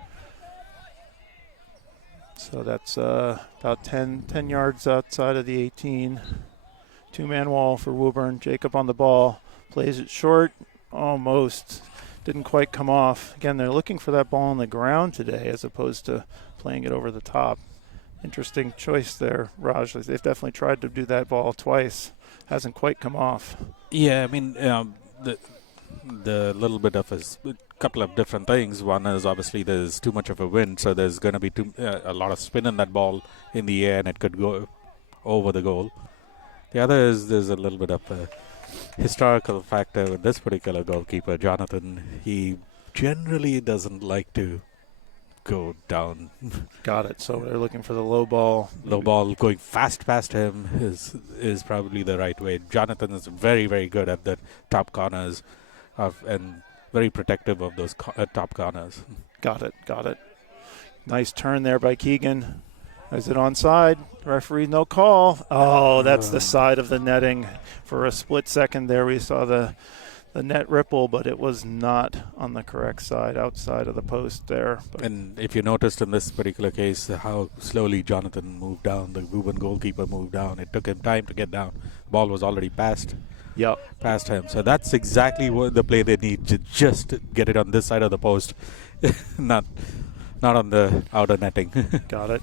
So that's about 10 yards outside of the 18. Two-man wall for Woburn. Jacob on the ball. Plays it short. Almost. Didn't quite come off. Again, they're looking for that ball on the ground today as opposed to playing it over the top. Interesting choice there, Raj. They've definitely tried to do that ball twice. Hasn't quite come off. Yeah, I mean, the little bit of a couple of different things. One is obviously there's too much of a wind, so there's going to be a lot of spin in that ball in the air, and it could go over the goal. The other is there's a little bit of a historical factor with this particular goalkeeper, Jonathan. He generally doesn't like to go down. Got it. So they're looking for the low ball. Low ball going fast past him is probably the right way. Jonathan is very, very good at the top corners and very protective of those top corners. Got it. Nice turn there by Keegan. Is it onside? Referee, no call. Oh, that's the side of the netting. For a split second there, we saw the net ripple, but it was not on the correct side, outside of the post there. But and if you noticed in this particular case how slowly Jonathan moved down, the Woburn goalkeeper moved down. It took him time to get down. The ball was already past him. So that's exactly what the play they need, to just get it on this side of the post, not on the outer netting. Got it.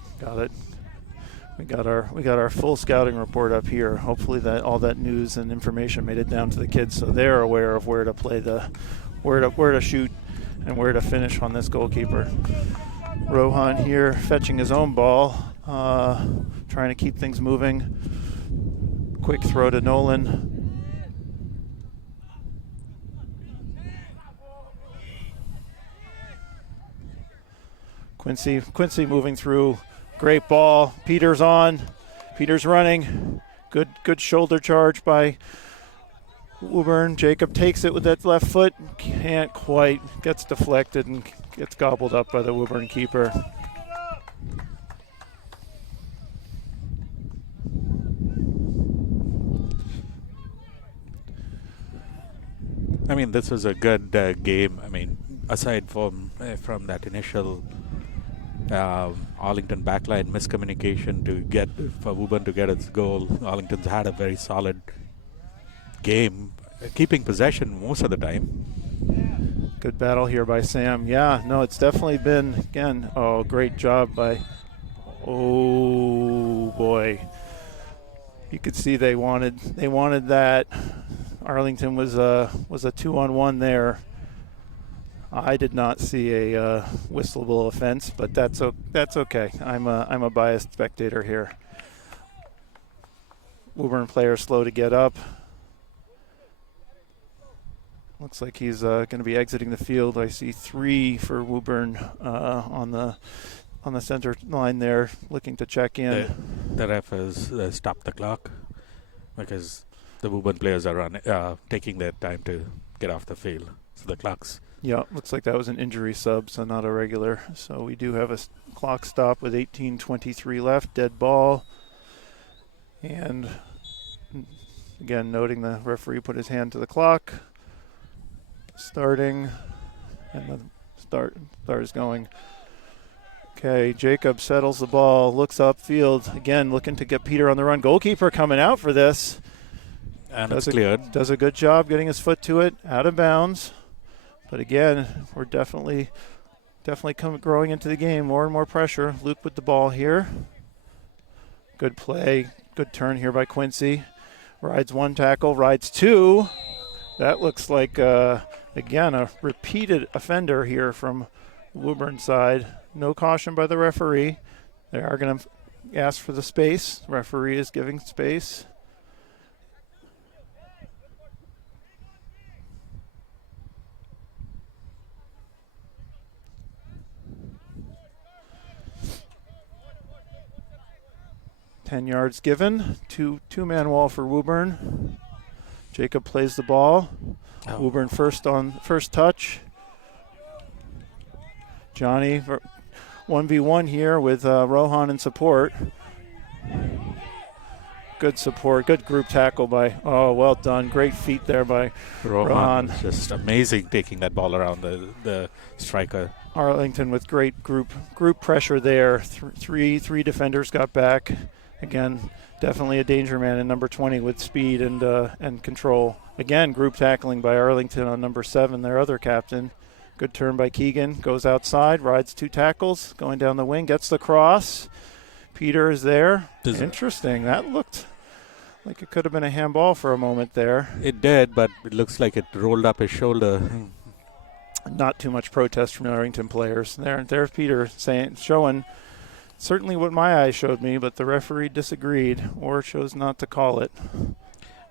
We got our full scouting report up here. Hopefully that all that news and information made it down to the kids, so they're aware of where to play where to shoot and where to finish on this goalkeeper. Rohan here fetching his own ball, trying to keep things moving. Quick throw to Nolan. Quincy moving through. Great ball. Peters on. Peters running. Good shoulder charge by Woburn. Jacob takes it with that left foot. Can't quite. Gets deflected and gets gobbled up by the Woburn keeper. I mean, this was a good game. I mean, aside from that initial Arlington backline miscommunication for Woburn to get its goal, Arlington's had a very solid game, keeping possession most of the time. Good battle here by Sam. Yeah, no, it's definitely been, again, great job by, boy. You could see they wanted that. Arlington was a 2-on-1 there. I did not see a whistleable offense, but that's okay. I'm a biased spectator here. Woburn player slow to get up. Looks like he's going to be exiting the field. I see 3 for Woburn on the center line there, looking to check in. The ref has stopped the clock because the Woburn players are taking their time to get off the field. So the clock's... Yeah, looks like that was an injury sub, so not a regular. So we do have a clock stop with 18:23 left, dead ball. And again, noting the referee put his hand to the clock. Starting, and the start is going. Okay, Jacob settles the ball, looks upfield. Again, looking to get Peter on the run. Goalkeeper coming out for this. And it's cleared. Does a good job getting his foot to it, out of bounds. But again, we're definitely growing into the game. More and more pressure. Luke with the ball here. Good play. Good turn here by Quincy. Rides 1 tackle, rides 2. That looks like, again, a repeated offender here from Woburn side. No caution by the referee. They are going to ask for the space. The referee is giving space. Ten yards given. Two-man wall for Woburn. Jacob plays the ball. Woburn first touch. Johnny 1v1 here with Rohan in support. Good support. Good group tackle by, well done. Great feet there by Rohan. Just amazing taking that ball around the striker. Arlington with great group pressure there. Three defenders got back. Again, definitely a danger man in number 20 with speed and control. Again, group tackling by Arlington on number 7, their other captain. Good turn by Keegan. Goes outside, rides 2 tackles, going down the wing, gets the cross. Peter is there. Interesting. That looked like it could have been a handball for a moment there. It did, but it looks like it rolled up his shoulder. Not too much protest from Arlington players. There's Peter showing certainly what my eyes showed me, but the referee disagreed or chose not to call it.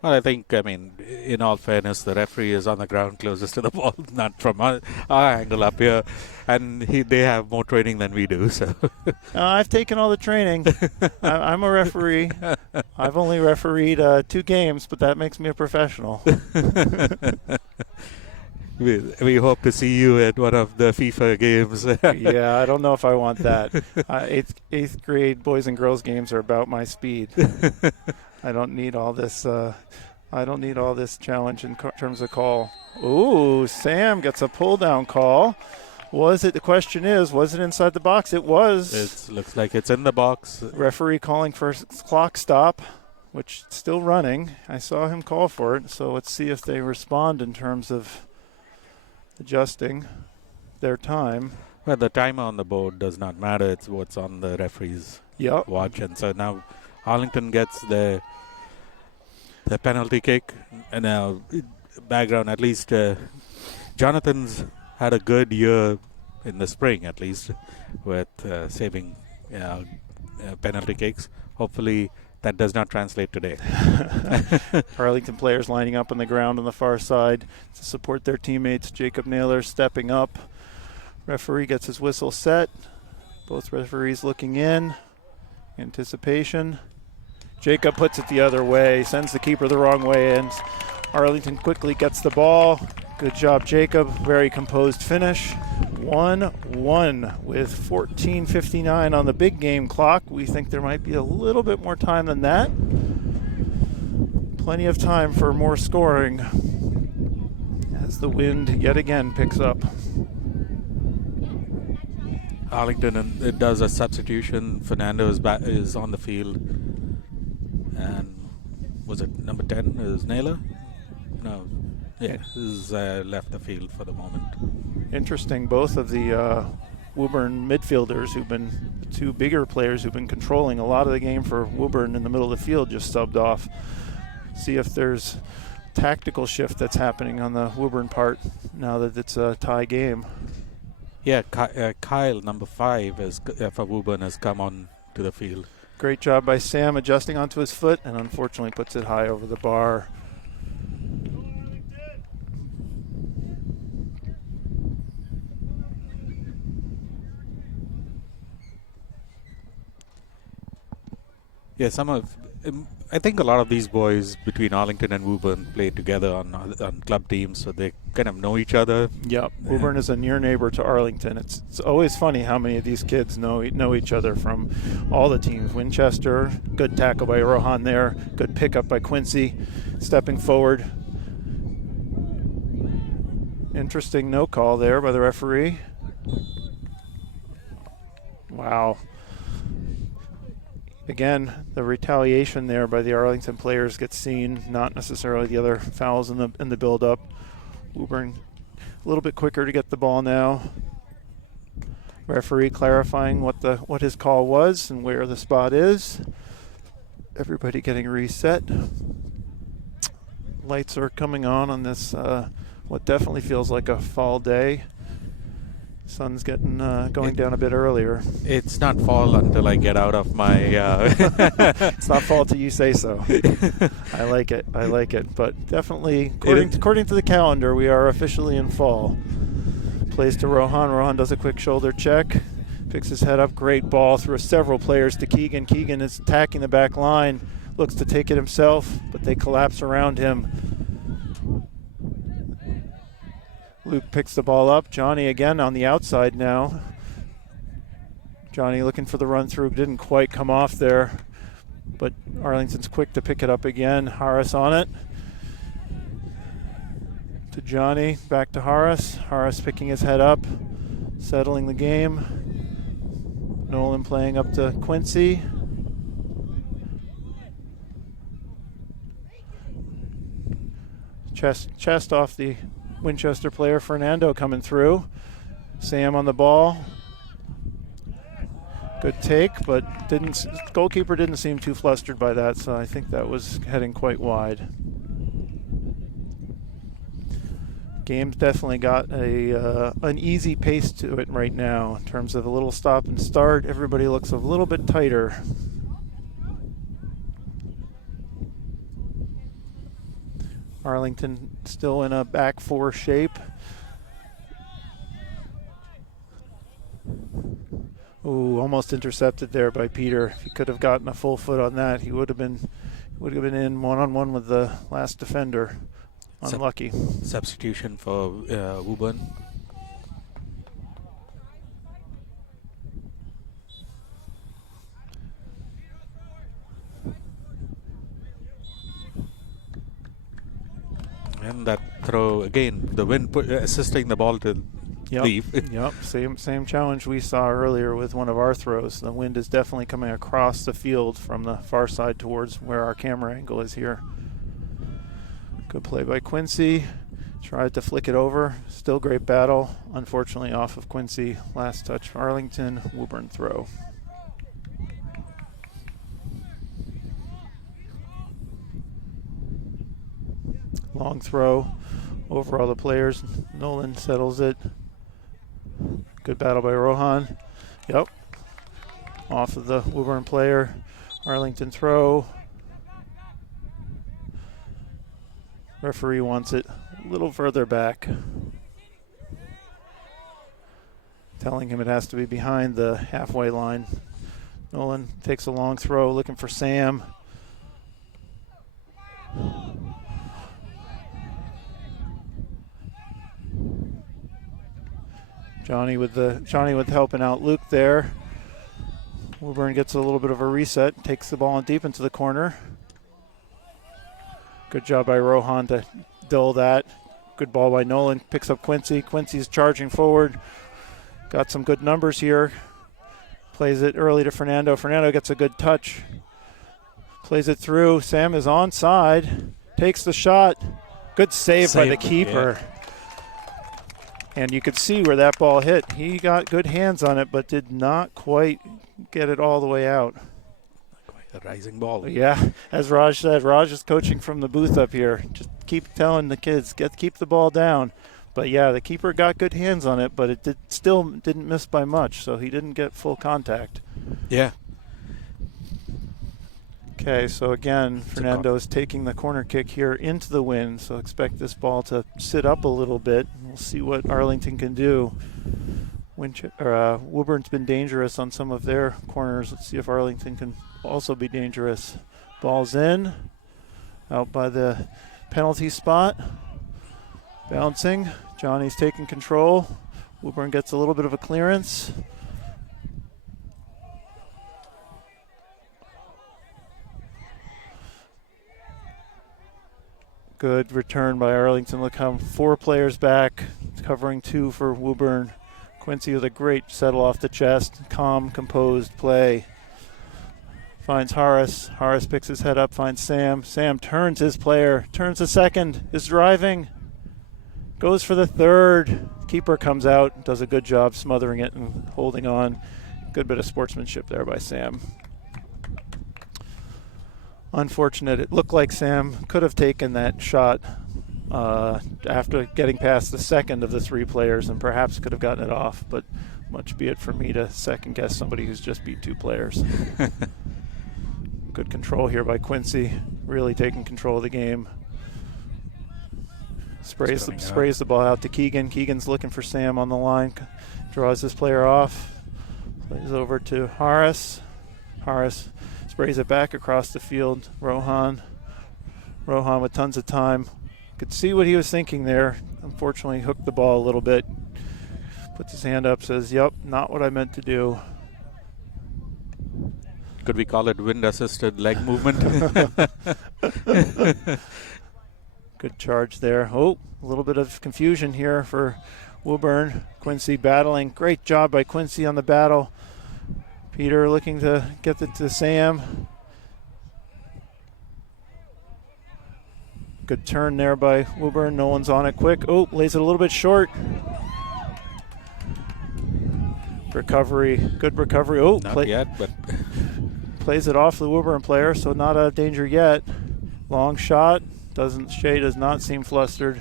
Well, I think, in all fairness, the referee is on the ground closest to the ball, not from our angle up here, and they have more training than we do. So I've taken all the training. I'm a referee. I've only refereed 2 games, but that makes me a professional. We hope to see you at one of the FIFA games. Yeah, I don't know if I want that. Eighth grade boys and girls games are about my speed. I don't need all this. I don't need all this challenge in terms of call. Ooh, Sam gets a pull down call. The question is, was it inside the box? It was. It looks like it's in the box. Referee calling for clock stop, which is still running. I saw him call for it, so let's see if they respond in terms of adjusting their time. Well, the timer on the board does not matter. It's what's on the referee's watch. And so now Arlington gets the penalty kick. And now, background, at least Jonathan's had a good year in the spring, at least, with saving penalty kicks. Hopefully that does not translate today. Arlington players lining up on the ground on the far side to support their teammates. Jacob Naylor stepping up. Referee gets his whistle set. Both referees looking in. Anticipation. Jacob puts it the other way, sends the keeper the wrong way, and Arlington quickly gets the ball. Good job, Jacob. Very composed finish. 1-1 with 14:59 on the big game clock. We think there might be a little bit more time than that. Plenty of time for more scoring as the wind yet again picks up. Arlington it does a substitution. Fernando is on the field. And was it number 10? Is Naylor? No. Yeah, he's left the field for the moment. Interesting, both of the Woburn midfielders who've been the two bigger players who've been controlling a lot of the game for Woburn in the middle of the field just subbed off. See if there's tactical shift that's happening on the Woburn part now that it's a tie game. Yeah, Kyle, number 5, for Woburn, has come on to the field. Great job by Sam adjusting onto his foot and unfortunately puts it high over the bar. Yeah, I think a lot of these boys between Arlington and Woburn play together on club teams, so they kind of know each other. Yep, Woburn is a near neighbor to Arlington. It's always funny how many of these kids know each other from all the teams. Winchester, good tackle by Rohan there, good pickup by Quincy, stepping forward. Interesting no call there by the referee. Wow. Again, the retaliation there by the Arlington players gets seen, not necessarily the other fouls in the build-up. Woburn a little bit quicker to get the ball now. Referee clarifying what his call was and where the spot is. Everybody getting reset. Lights are coming on this what definitely feels like a fall day. Sun's getting going down a bit earlier. It's not fall until I get out of my... It's not fall till you say so. I like it. But definitely, according to the calendar, we are officially in fall. Plays to Rohan. Rohan does a quick shoulder check. Picks his head up. Great ball through several players to Keegan. Keegan is attacking the back line. Looks to take it himself, but they collapse around him. Luke picks the ball up. Johnny again on the outside now. Johnny looking for the run through. Didn't quite come off there. But Arlington's quick to pick it up again. Harris on it. To Johnny. Back to Harris. Harris picking his head up. Settling the game. Nolan playing up to Quincy. Chest off the Winchester player. Fernando coming through. Sam on the ball. Good take, but goalkeeper didn't seem too flustered by that, so I think that was heading quite wide. Game's definitely got an easy pace to it right now in terms of a little stop and start. Everybody looks a little bit tighter. Arlington still in a back four shape. Ooh, almost intercepted there by Peter. If he could have gotten a full foot on that, he would have been in one-on-one with the last defender. Unlucky. Substitution for Woburn. And that throw again, the wind assisting the ball to leave. Yep, same challenge we saw earlier with one of our throws. The wind is definitely coming across the field from the far side towards where our camera angle is here. Good play by Quincy. Tried to flick it over. Still great battle. Unfortunately off of Quincy. Last touch Arlington. Woburn throw. Long throw over all the players. Nolan settles it. Good battle by Rohan. Yep. Off of the Woburn player. Arlington throw. Referee wants it a little further back. Telling him it has to be behind the halfway line. Nolan takes a long throw looking for Sam. Johnny with helping out Luke there. Woburn gets a little bit of a reset, takes the ball deep into the corner. Good job by Rohan to dull that. Good ball by Nolan, picks up Quincy. Quincy's charging forward. Got some good numbers here. Plays it early to Fernando. Fernando gets a good touch. Plays it through. Sam is onside. Takes the shot. Good save by the keeper. Yeah. And you could see where that ball hit. He got good hands on it, but did not quite get it all the way out. A rising ball. Yeah, as Raj said, Raj is coaching from the booth up here. Just keep telling the kids, keep the ball down. But yeah, the keeper got good hands on it, but it still didn't miss by much, so he didn't get full contact. Yeah. Okay, so again, Fernando is taking the corner kick here into the wind, so expect this ball to sit up a little bit. We'll see what Arlington can do. Woburn's been dangerous on some of their corners. Let's see if Arlington can also be dangerous. Ball's in, out by the penalty spot. Bouncing, Johnny's taking control. Woburn gets a little bit of a clearance. Good return by Arlington. Look how 4 players back, covering 2 for Woburn. Quincy with a great settle off the chest. Calm, composed play. Finds Harris. Harris picks his head up, finds Sam. Sam turns his player, turns the second, is driving. Goes for the third. Keeper comes out, does a good job smothering it and holding on. Good bit of sportsmanship there by Sam. Unfortunate. It looked like Sam could have taken that shot after getting past the second of the 3 players and perhaps could have gotten it off, but much be it for me to second guess somebody who's just beat 2 players. Good control here by Quincy, really taking control of the game. Sprays the ball out to Keegan. Keegan's looking for Sam on the line, draws this player off, plays over to Harris. Harris sprays it back across the field. Rohan with tons of time. Could see what he was thinking there. Unfortunately, hooked the ball a little bit. Puts his hand up, says, yep, not what I meant to do. Could we call it wind-assisted leg movement? Good charge there. Oh, a little bit of confusion here for Woburn. Quincy battling. Great job by Quincy on the battle. Peter looking to get it to Sam. Good turn there by Woburn. No one's on it quick. Oh, lays it a little bit short. Recovery. Good recovery. Oh, not yet, but plays it off the Woburn player, so not out of danger yet. Long shot. Shea does not seem flustered.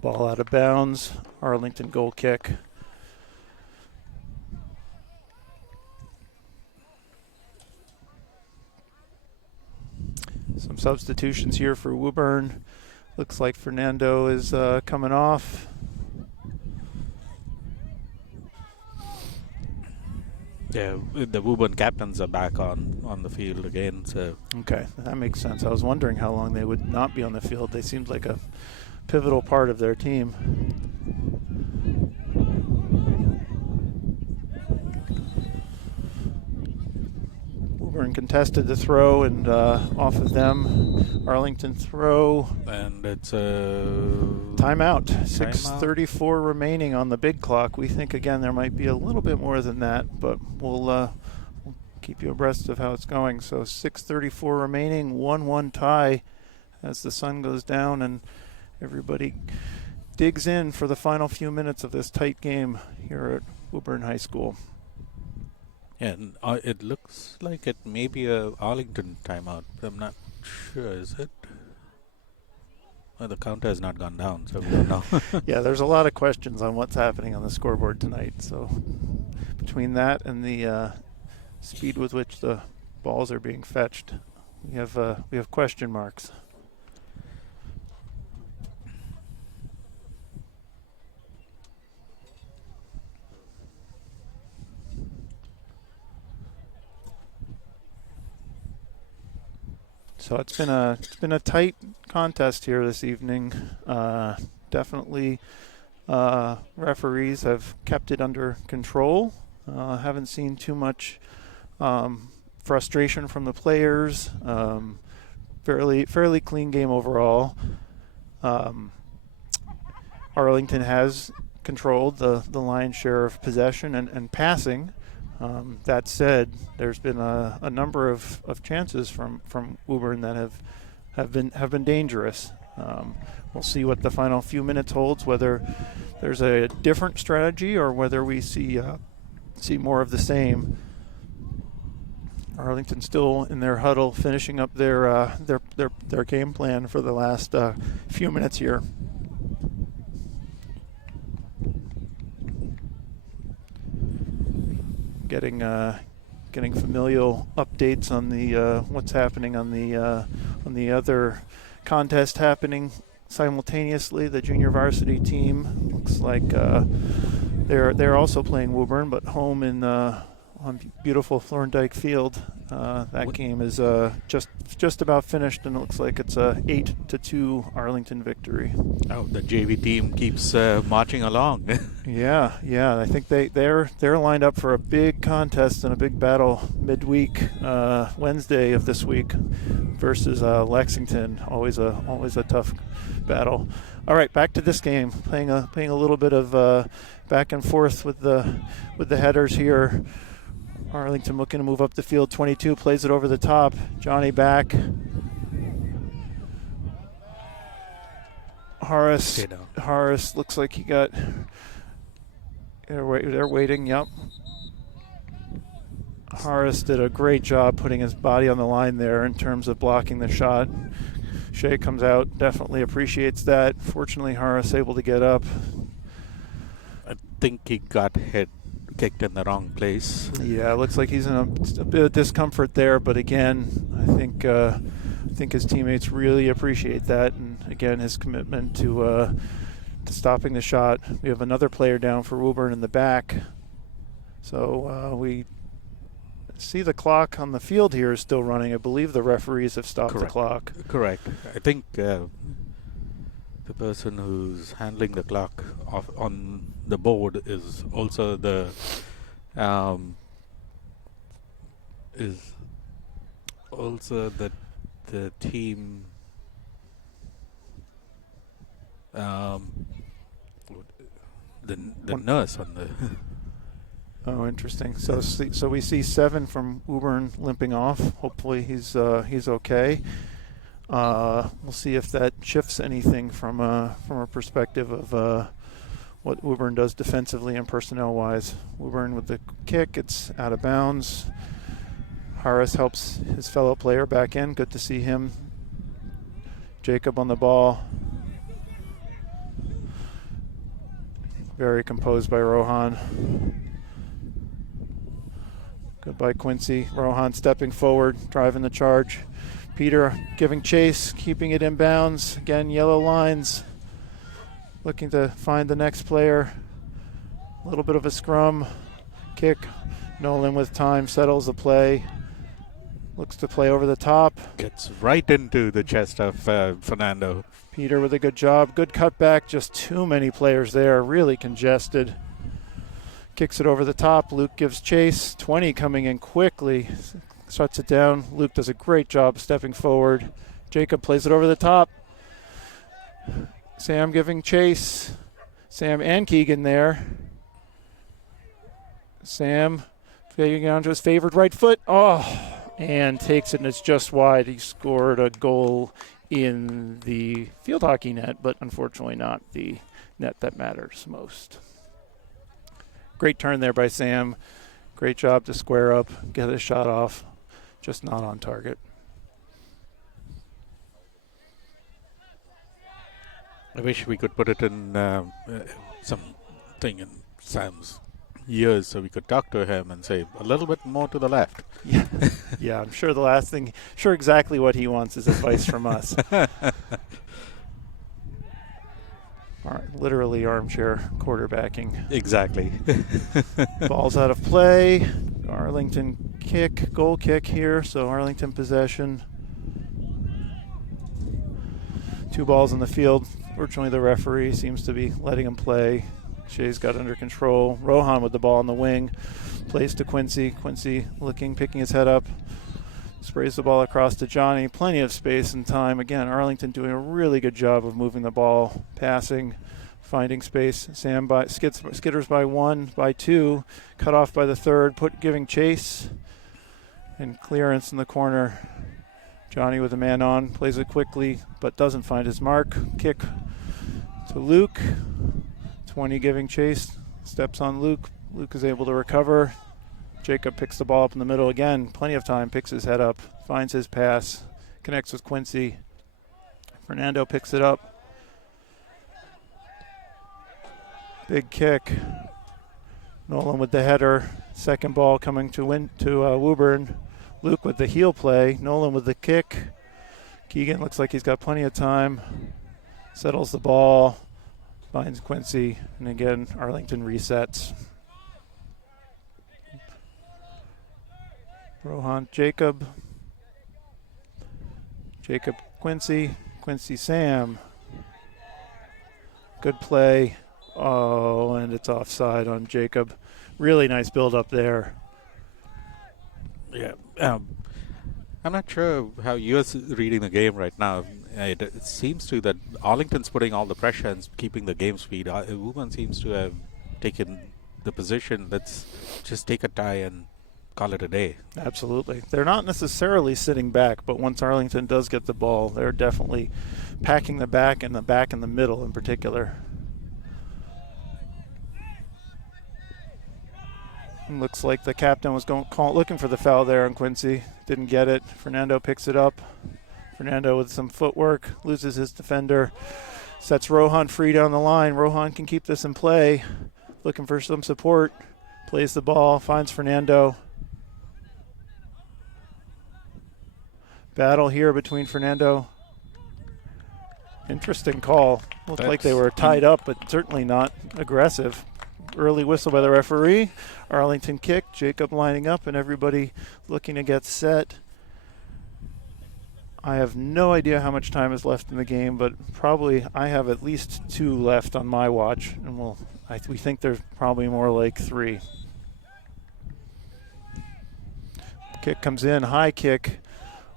Ball out of bounds. Arlington goal kick. Some substitutions here for Woburn. Looks like Fernando is coming off. Yeah, the Woburn captains are back on the field again. So okay, that makes sense. I was wondering how long they would not be on the field. They seemed like a pivotal part of their team. Woburn contested the throw and off of them. Arlington throw. And it's a timeout. 6:34 remaining on the big clock. We think, again, there might be a little bit more than that, but we'll keep you abreast of how it's going. So 6:34 remaining, 1-1 tie as the sun goes down and everybody digs in for the final few minutes of this tight game here at Woburn High School. Yeah, and it looks like it may be a Arlington timeout. I'm not sure, is it? Well, the counter has not gone down, so we don't know. Yeah, there's a lot of questions on what's happening on the scoreboard tonight. So between that and the speed with which the balls are being fetched, we have question marks. So it's been a tight contest here this evening. Definitely Referees have kept it under control. Haven't seen too much frustration from the players. Fairly clean game overall. Arlington has controlled the lion's share of possession and passing. That said, there's been a number of chances from Woburn that have been dangerous. We'll see what the final few minutes holds, whether there's a different strategy or whether we see more of the same. Arlington still in their huddle, finishing up their game plan for the last few minutes here. Getting familial updates on the what's happening on the other contest happening simultaneously. The junior varsity team looks like they're also playing Woburn, but home in on beautiful Thorndike Field. That game is just about finished, and it looks like it's a 8-2 Arlington victory. Oh, the JV team keeps marching along. Yeah. I think they're lined up for a big contest and a big battle midweek, Wednesday of this week, versus Lexington. Always a tough battle. All right, back to this game. Playing a little bit of back and forth with the headers here. Arlington looking to move up the field. 22 plays it over the top. Johnny back. Horace looks like he got. They're waiting. Yep. Horace did a great job putting his body on the line there in terms of blocking the shot. Shea comes out, definitely appreciates that. Fortunately, Horace able to get up. I think he got kicked in the wrong place. Yeah, it looks like he's in a bit of discomfort there, but again, I think his teammates really appreciate that, and again, his commitment to stopping the shot. We have another player down for Woburn in the back, so we see the clock on the field here is still running. I believe the referees have stopped the clock. Correct. I think the person who's handling the clock on the board is also the team the nurse on the. Oh, interesting. So we see 7 from Woburn limping off. Hopefully he's okay. We'll see if that shifts anything from a perspective of what Woburn does defensively and personnel-wise. Woburn with the kick, it's out of bounds. Harris helps his fellow player back in. Good to see him. Jacob on the ball. Very composed by Rohan. Good by Quincy. Rohan stepping forward, driving the charge. Peter giving chase, keeping it in bounds. Again, yellow lines. Looking to find the next player. A little bit of a scrum. Kick. Nolan with time, settles the play. Looks to play over the top. Gets right into the chest of Fernando. Peter with a good job. Good cutback. Just too many players there. Really congested. Kicks it over the top. Luke gives chase. 20 coming in quickly. Shuts it down. Luke does a great job stepping forward. Jacob plays it over the top. Sam giving chase. Sam and Keegan there. Sam getting onto his favored right foot. Oh, and takes it, and it's just wide. He scored a goal in the field hockey net, but unfortunately not the net that matters most. Great turn there by Sam. Great job to square up, get a shot off. Just not on target. I wish we could put it in something in Sam's ears so we could talk to him and say a little bit more to the left. Yeah, I'm sure sure exactly what he wants is advice from us. All right, literally armchair quarterbacking. Exactly. Ball's out of play. Arlington goal kick here, so Arlington possession. 2 balls in the field. Fortunately, the referee seems to be letting him play. Shea's got under control. Rohan with the ball on the wing. Plays to Quincy. Quincy looking, picking his head up. Sprays the ball across to Johnny. Plenty of space and time. Again, Arlington doing a really good job of moving the ball, passing, finding space. Sam skitters by 1, by 2. Cut off by the third. Giving chase. And clearance in the corner. Johnny with a man on. Plays it quickly, but doesn't find his mark. Kick to Luke. 20 giving chase. Steps on Luke. Luke is able to recover. Jacob picks the ball up in the middle again. Plenty of time. Picks his head up. Finds his pass. Connects with Quincy. Fernando picks it up. Big kick. Nolan with the header. Second ball coming to Woburn. Luke with the heel play. Nolan with the kick. Keegan looks like he's got plenty of time. Settles the ball. Finds Quincy. And again, Arlington resets. Rohan, Jacob. Jacob, Quincy. Quincy, Sam. Good play. Oh, and it's offside on Jacob. Really nice build up there. Yeah. I'm not sure how you're reading the game right now. It seems to that Arlington's putting all the pressure and keeping the game speed. Woburn seems to have taken the position, let's just take a tie and call it a day. Absolutely. They're not necessarily sitting back, but once Arlington does get the ball, they're definitely packing the back and the middle in particular. Looks like the captain was looking for the foul there on Quincy. Didn't get it. Fernando picks it up. Fernando with some footwork, loses his defender. Sets Rohan free down the line. Rohan can keep this in play. Looking for some support. Plays the ball, finds Fernando. Battle here between Fernando. Interesting call. Looked like they were tied up, but certainly not aggressive. Early whistle by the referee. Arlington kick. Jacob lining up and everybody looking to get set. I have no idea how much time is left in the game, but probably I have at least 2 left on my watch, and we think there's probably more like 3. Kick comes in, high kick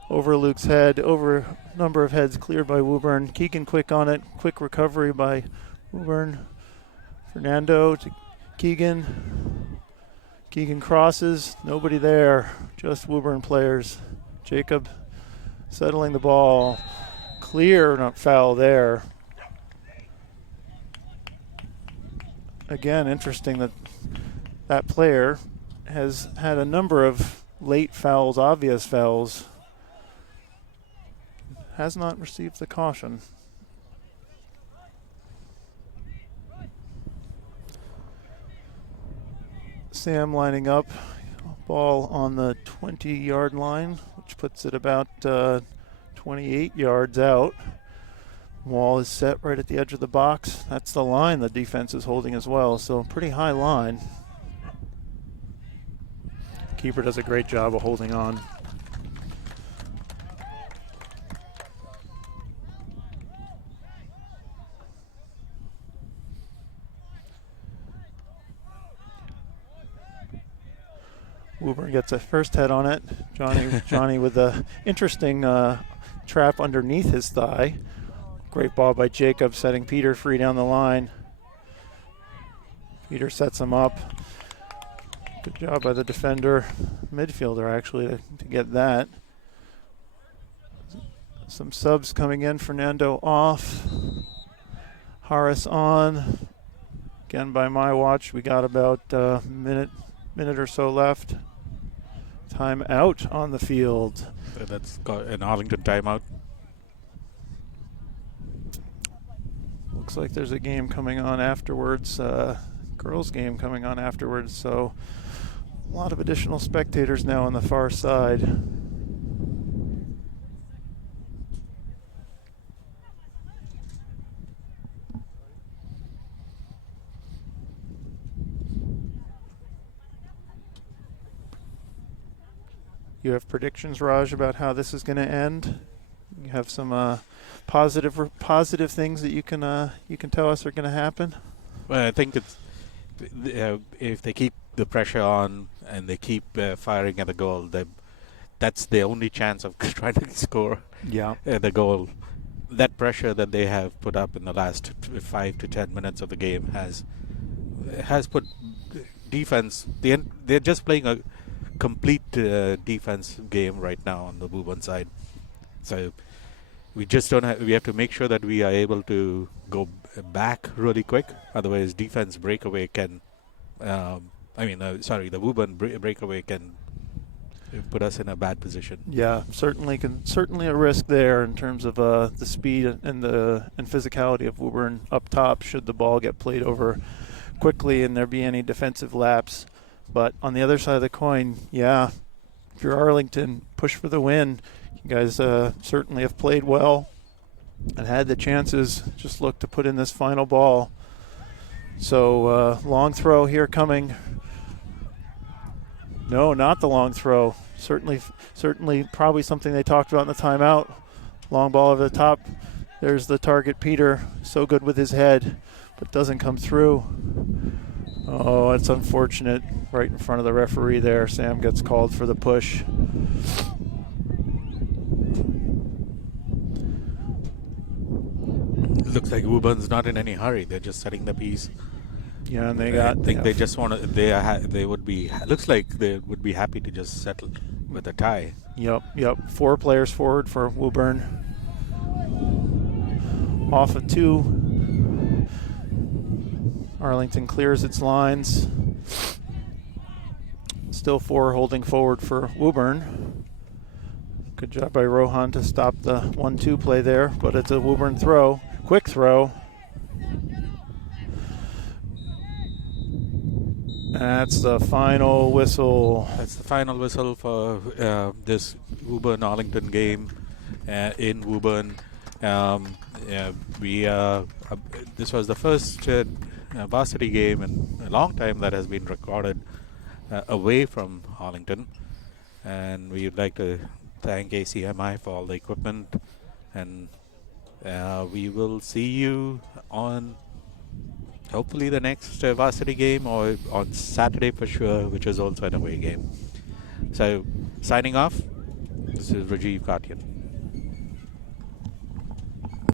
over Luke's head, over number of heads cleared by Woburn. Keegan quick on it, quick recovery by Woburn. Fernando to Keegan. Keegan crosses, nobody there, just Woburn players. Jacob settling the ball, clear, not foul there. Again, interesting that player has had a number of late fouls, obvious fouls, has not received the caution. Sam lining up, ball on the 20-yard line, which puts it about 28 yards out. Wall is set right at the edge of the box. That's the line the defense is holding as well, so pretty high line. Keeper does a great job of holding on. Woburn gets a first head on it. Johnny with a interesting trap underneath his thigh. Great ball by Jacob, setting Peter free down the line. Peter sets him up. Good job by the defender, midfielder actually, to get that. Some subs coming in. Fernando off. Harris on. Again, by my watch, we got about a minute or so left. Time out on the field. That's got an Arlington timeout. Looks like there's a game coming on afterwards, girls game coming on afterwards, so a lot of additional spectators now on the far side. You have predictions, Raj, about how this is going to end? You have some positive things that you can tell us are going to happen? Well, I think it's if they keep the pressure on and they keep firing at the goal, that's the only chance of trying to score the goal. That pressure that they have put up in the last 5 to 10 minutes of the game has put defense. They're just playing a complete defense game right now on the Woburn side. So we just don't have. We have to make sure that we are able to go back really quick. Otherwise, defense breakaway can. The Woburn breakaway can put us in a bad position. Yeah, certainly a risk there in terms of the speed and physicality of Woburn up top. Should the ball get played over quickly and there be any defensive lapse, but on the other side of the coin, if you're Arlington, push for the win. You guys certainly have played well and had the chances. Just look to put in this final ball. So long throw here coming. No, not the long throw. Certainly probably something they talked about in the timeout. Long ball over the top. There's the target, Peter. So good with his head, but doesn't come through. Oh, it's unfortunate. Right in front of the referee there. Sam gets called for the push. Looks like Woburn's not in any hurry. They're just setting the piece. Yeah, and I think they just want to. They would be. Looks like they would be happy to just settle with a tie. Yep. 4 players forward for Woburn. Off of 2. Arlington clears its lines. Still 4 holding forward for Woburn. Good job by Rohan to stop the 1-2 play there, but it's a Woburn throw. Quick throw. That's the final whistle. That's the final whistle for this Woburn-Arlington game in Woburn. This was the first varsity game in a long time that has been recorded away from Arlington. And we would like to thank ACMi for all the equipment. And we will see you on hopefully the next varsity game, or on Saturday for sure, which is also an away game. So, signing off, this is Rajiv Katyan.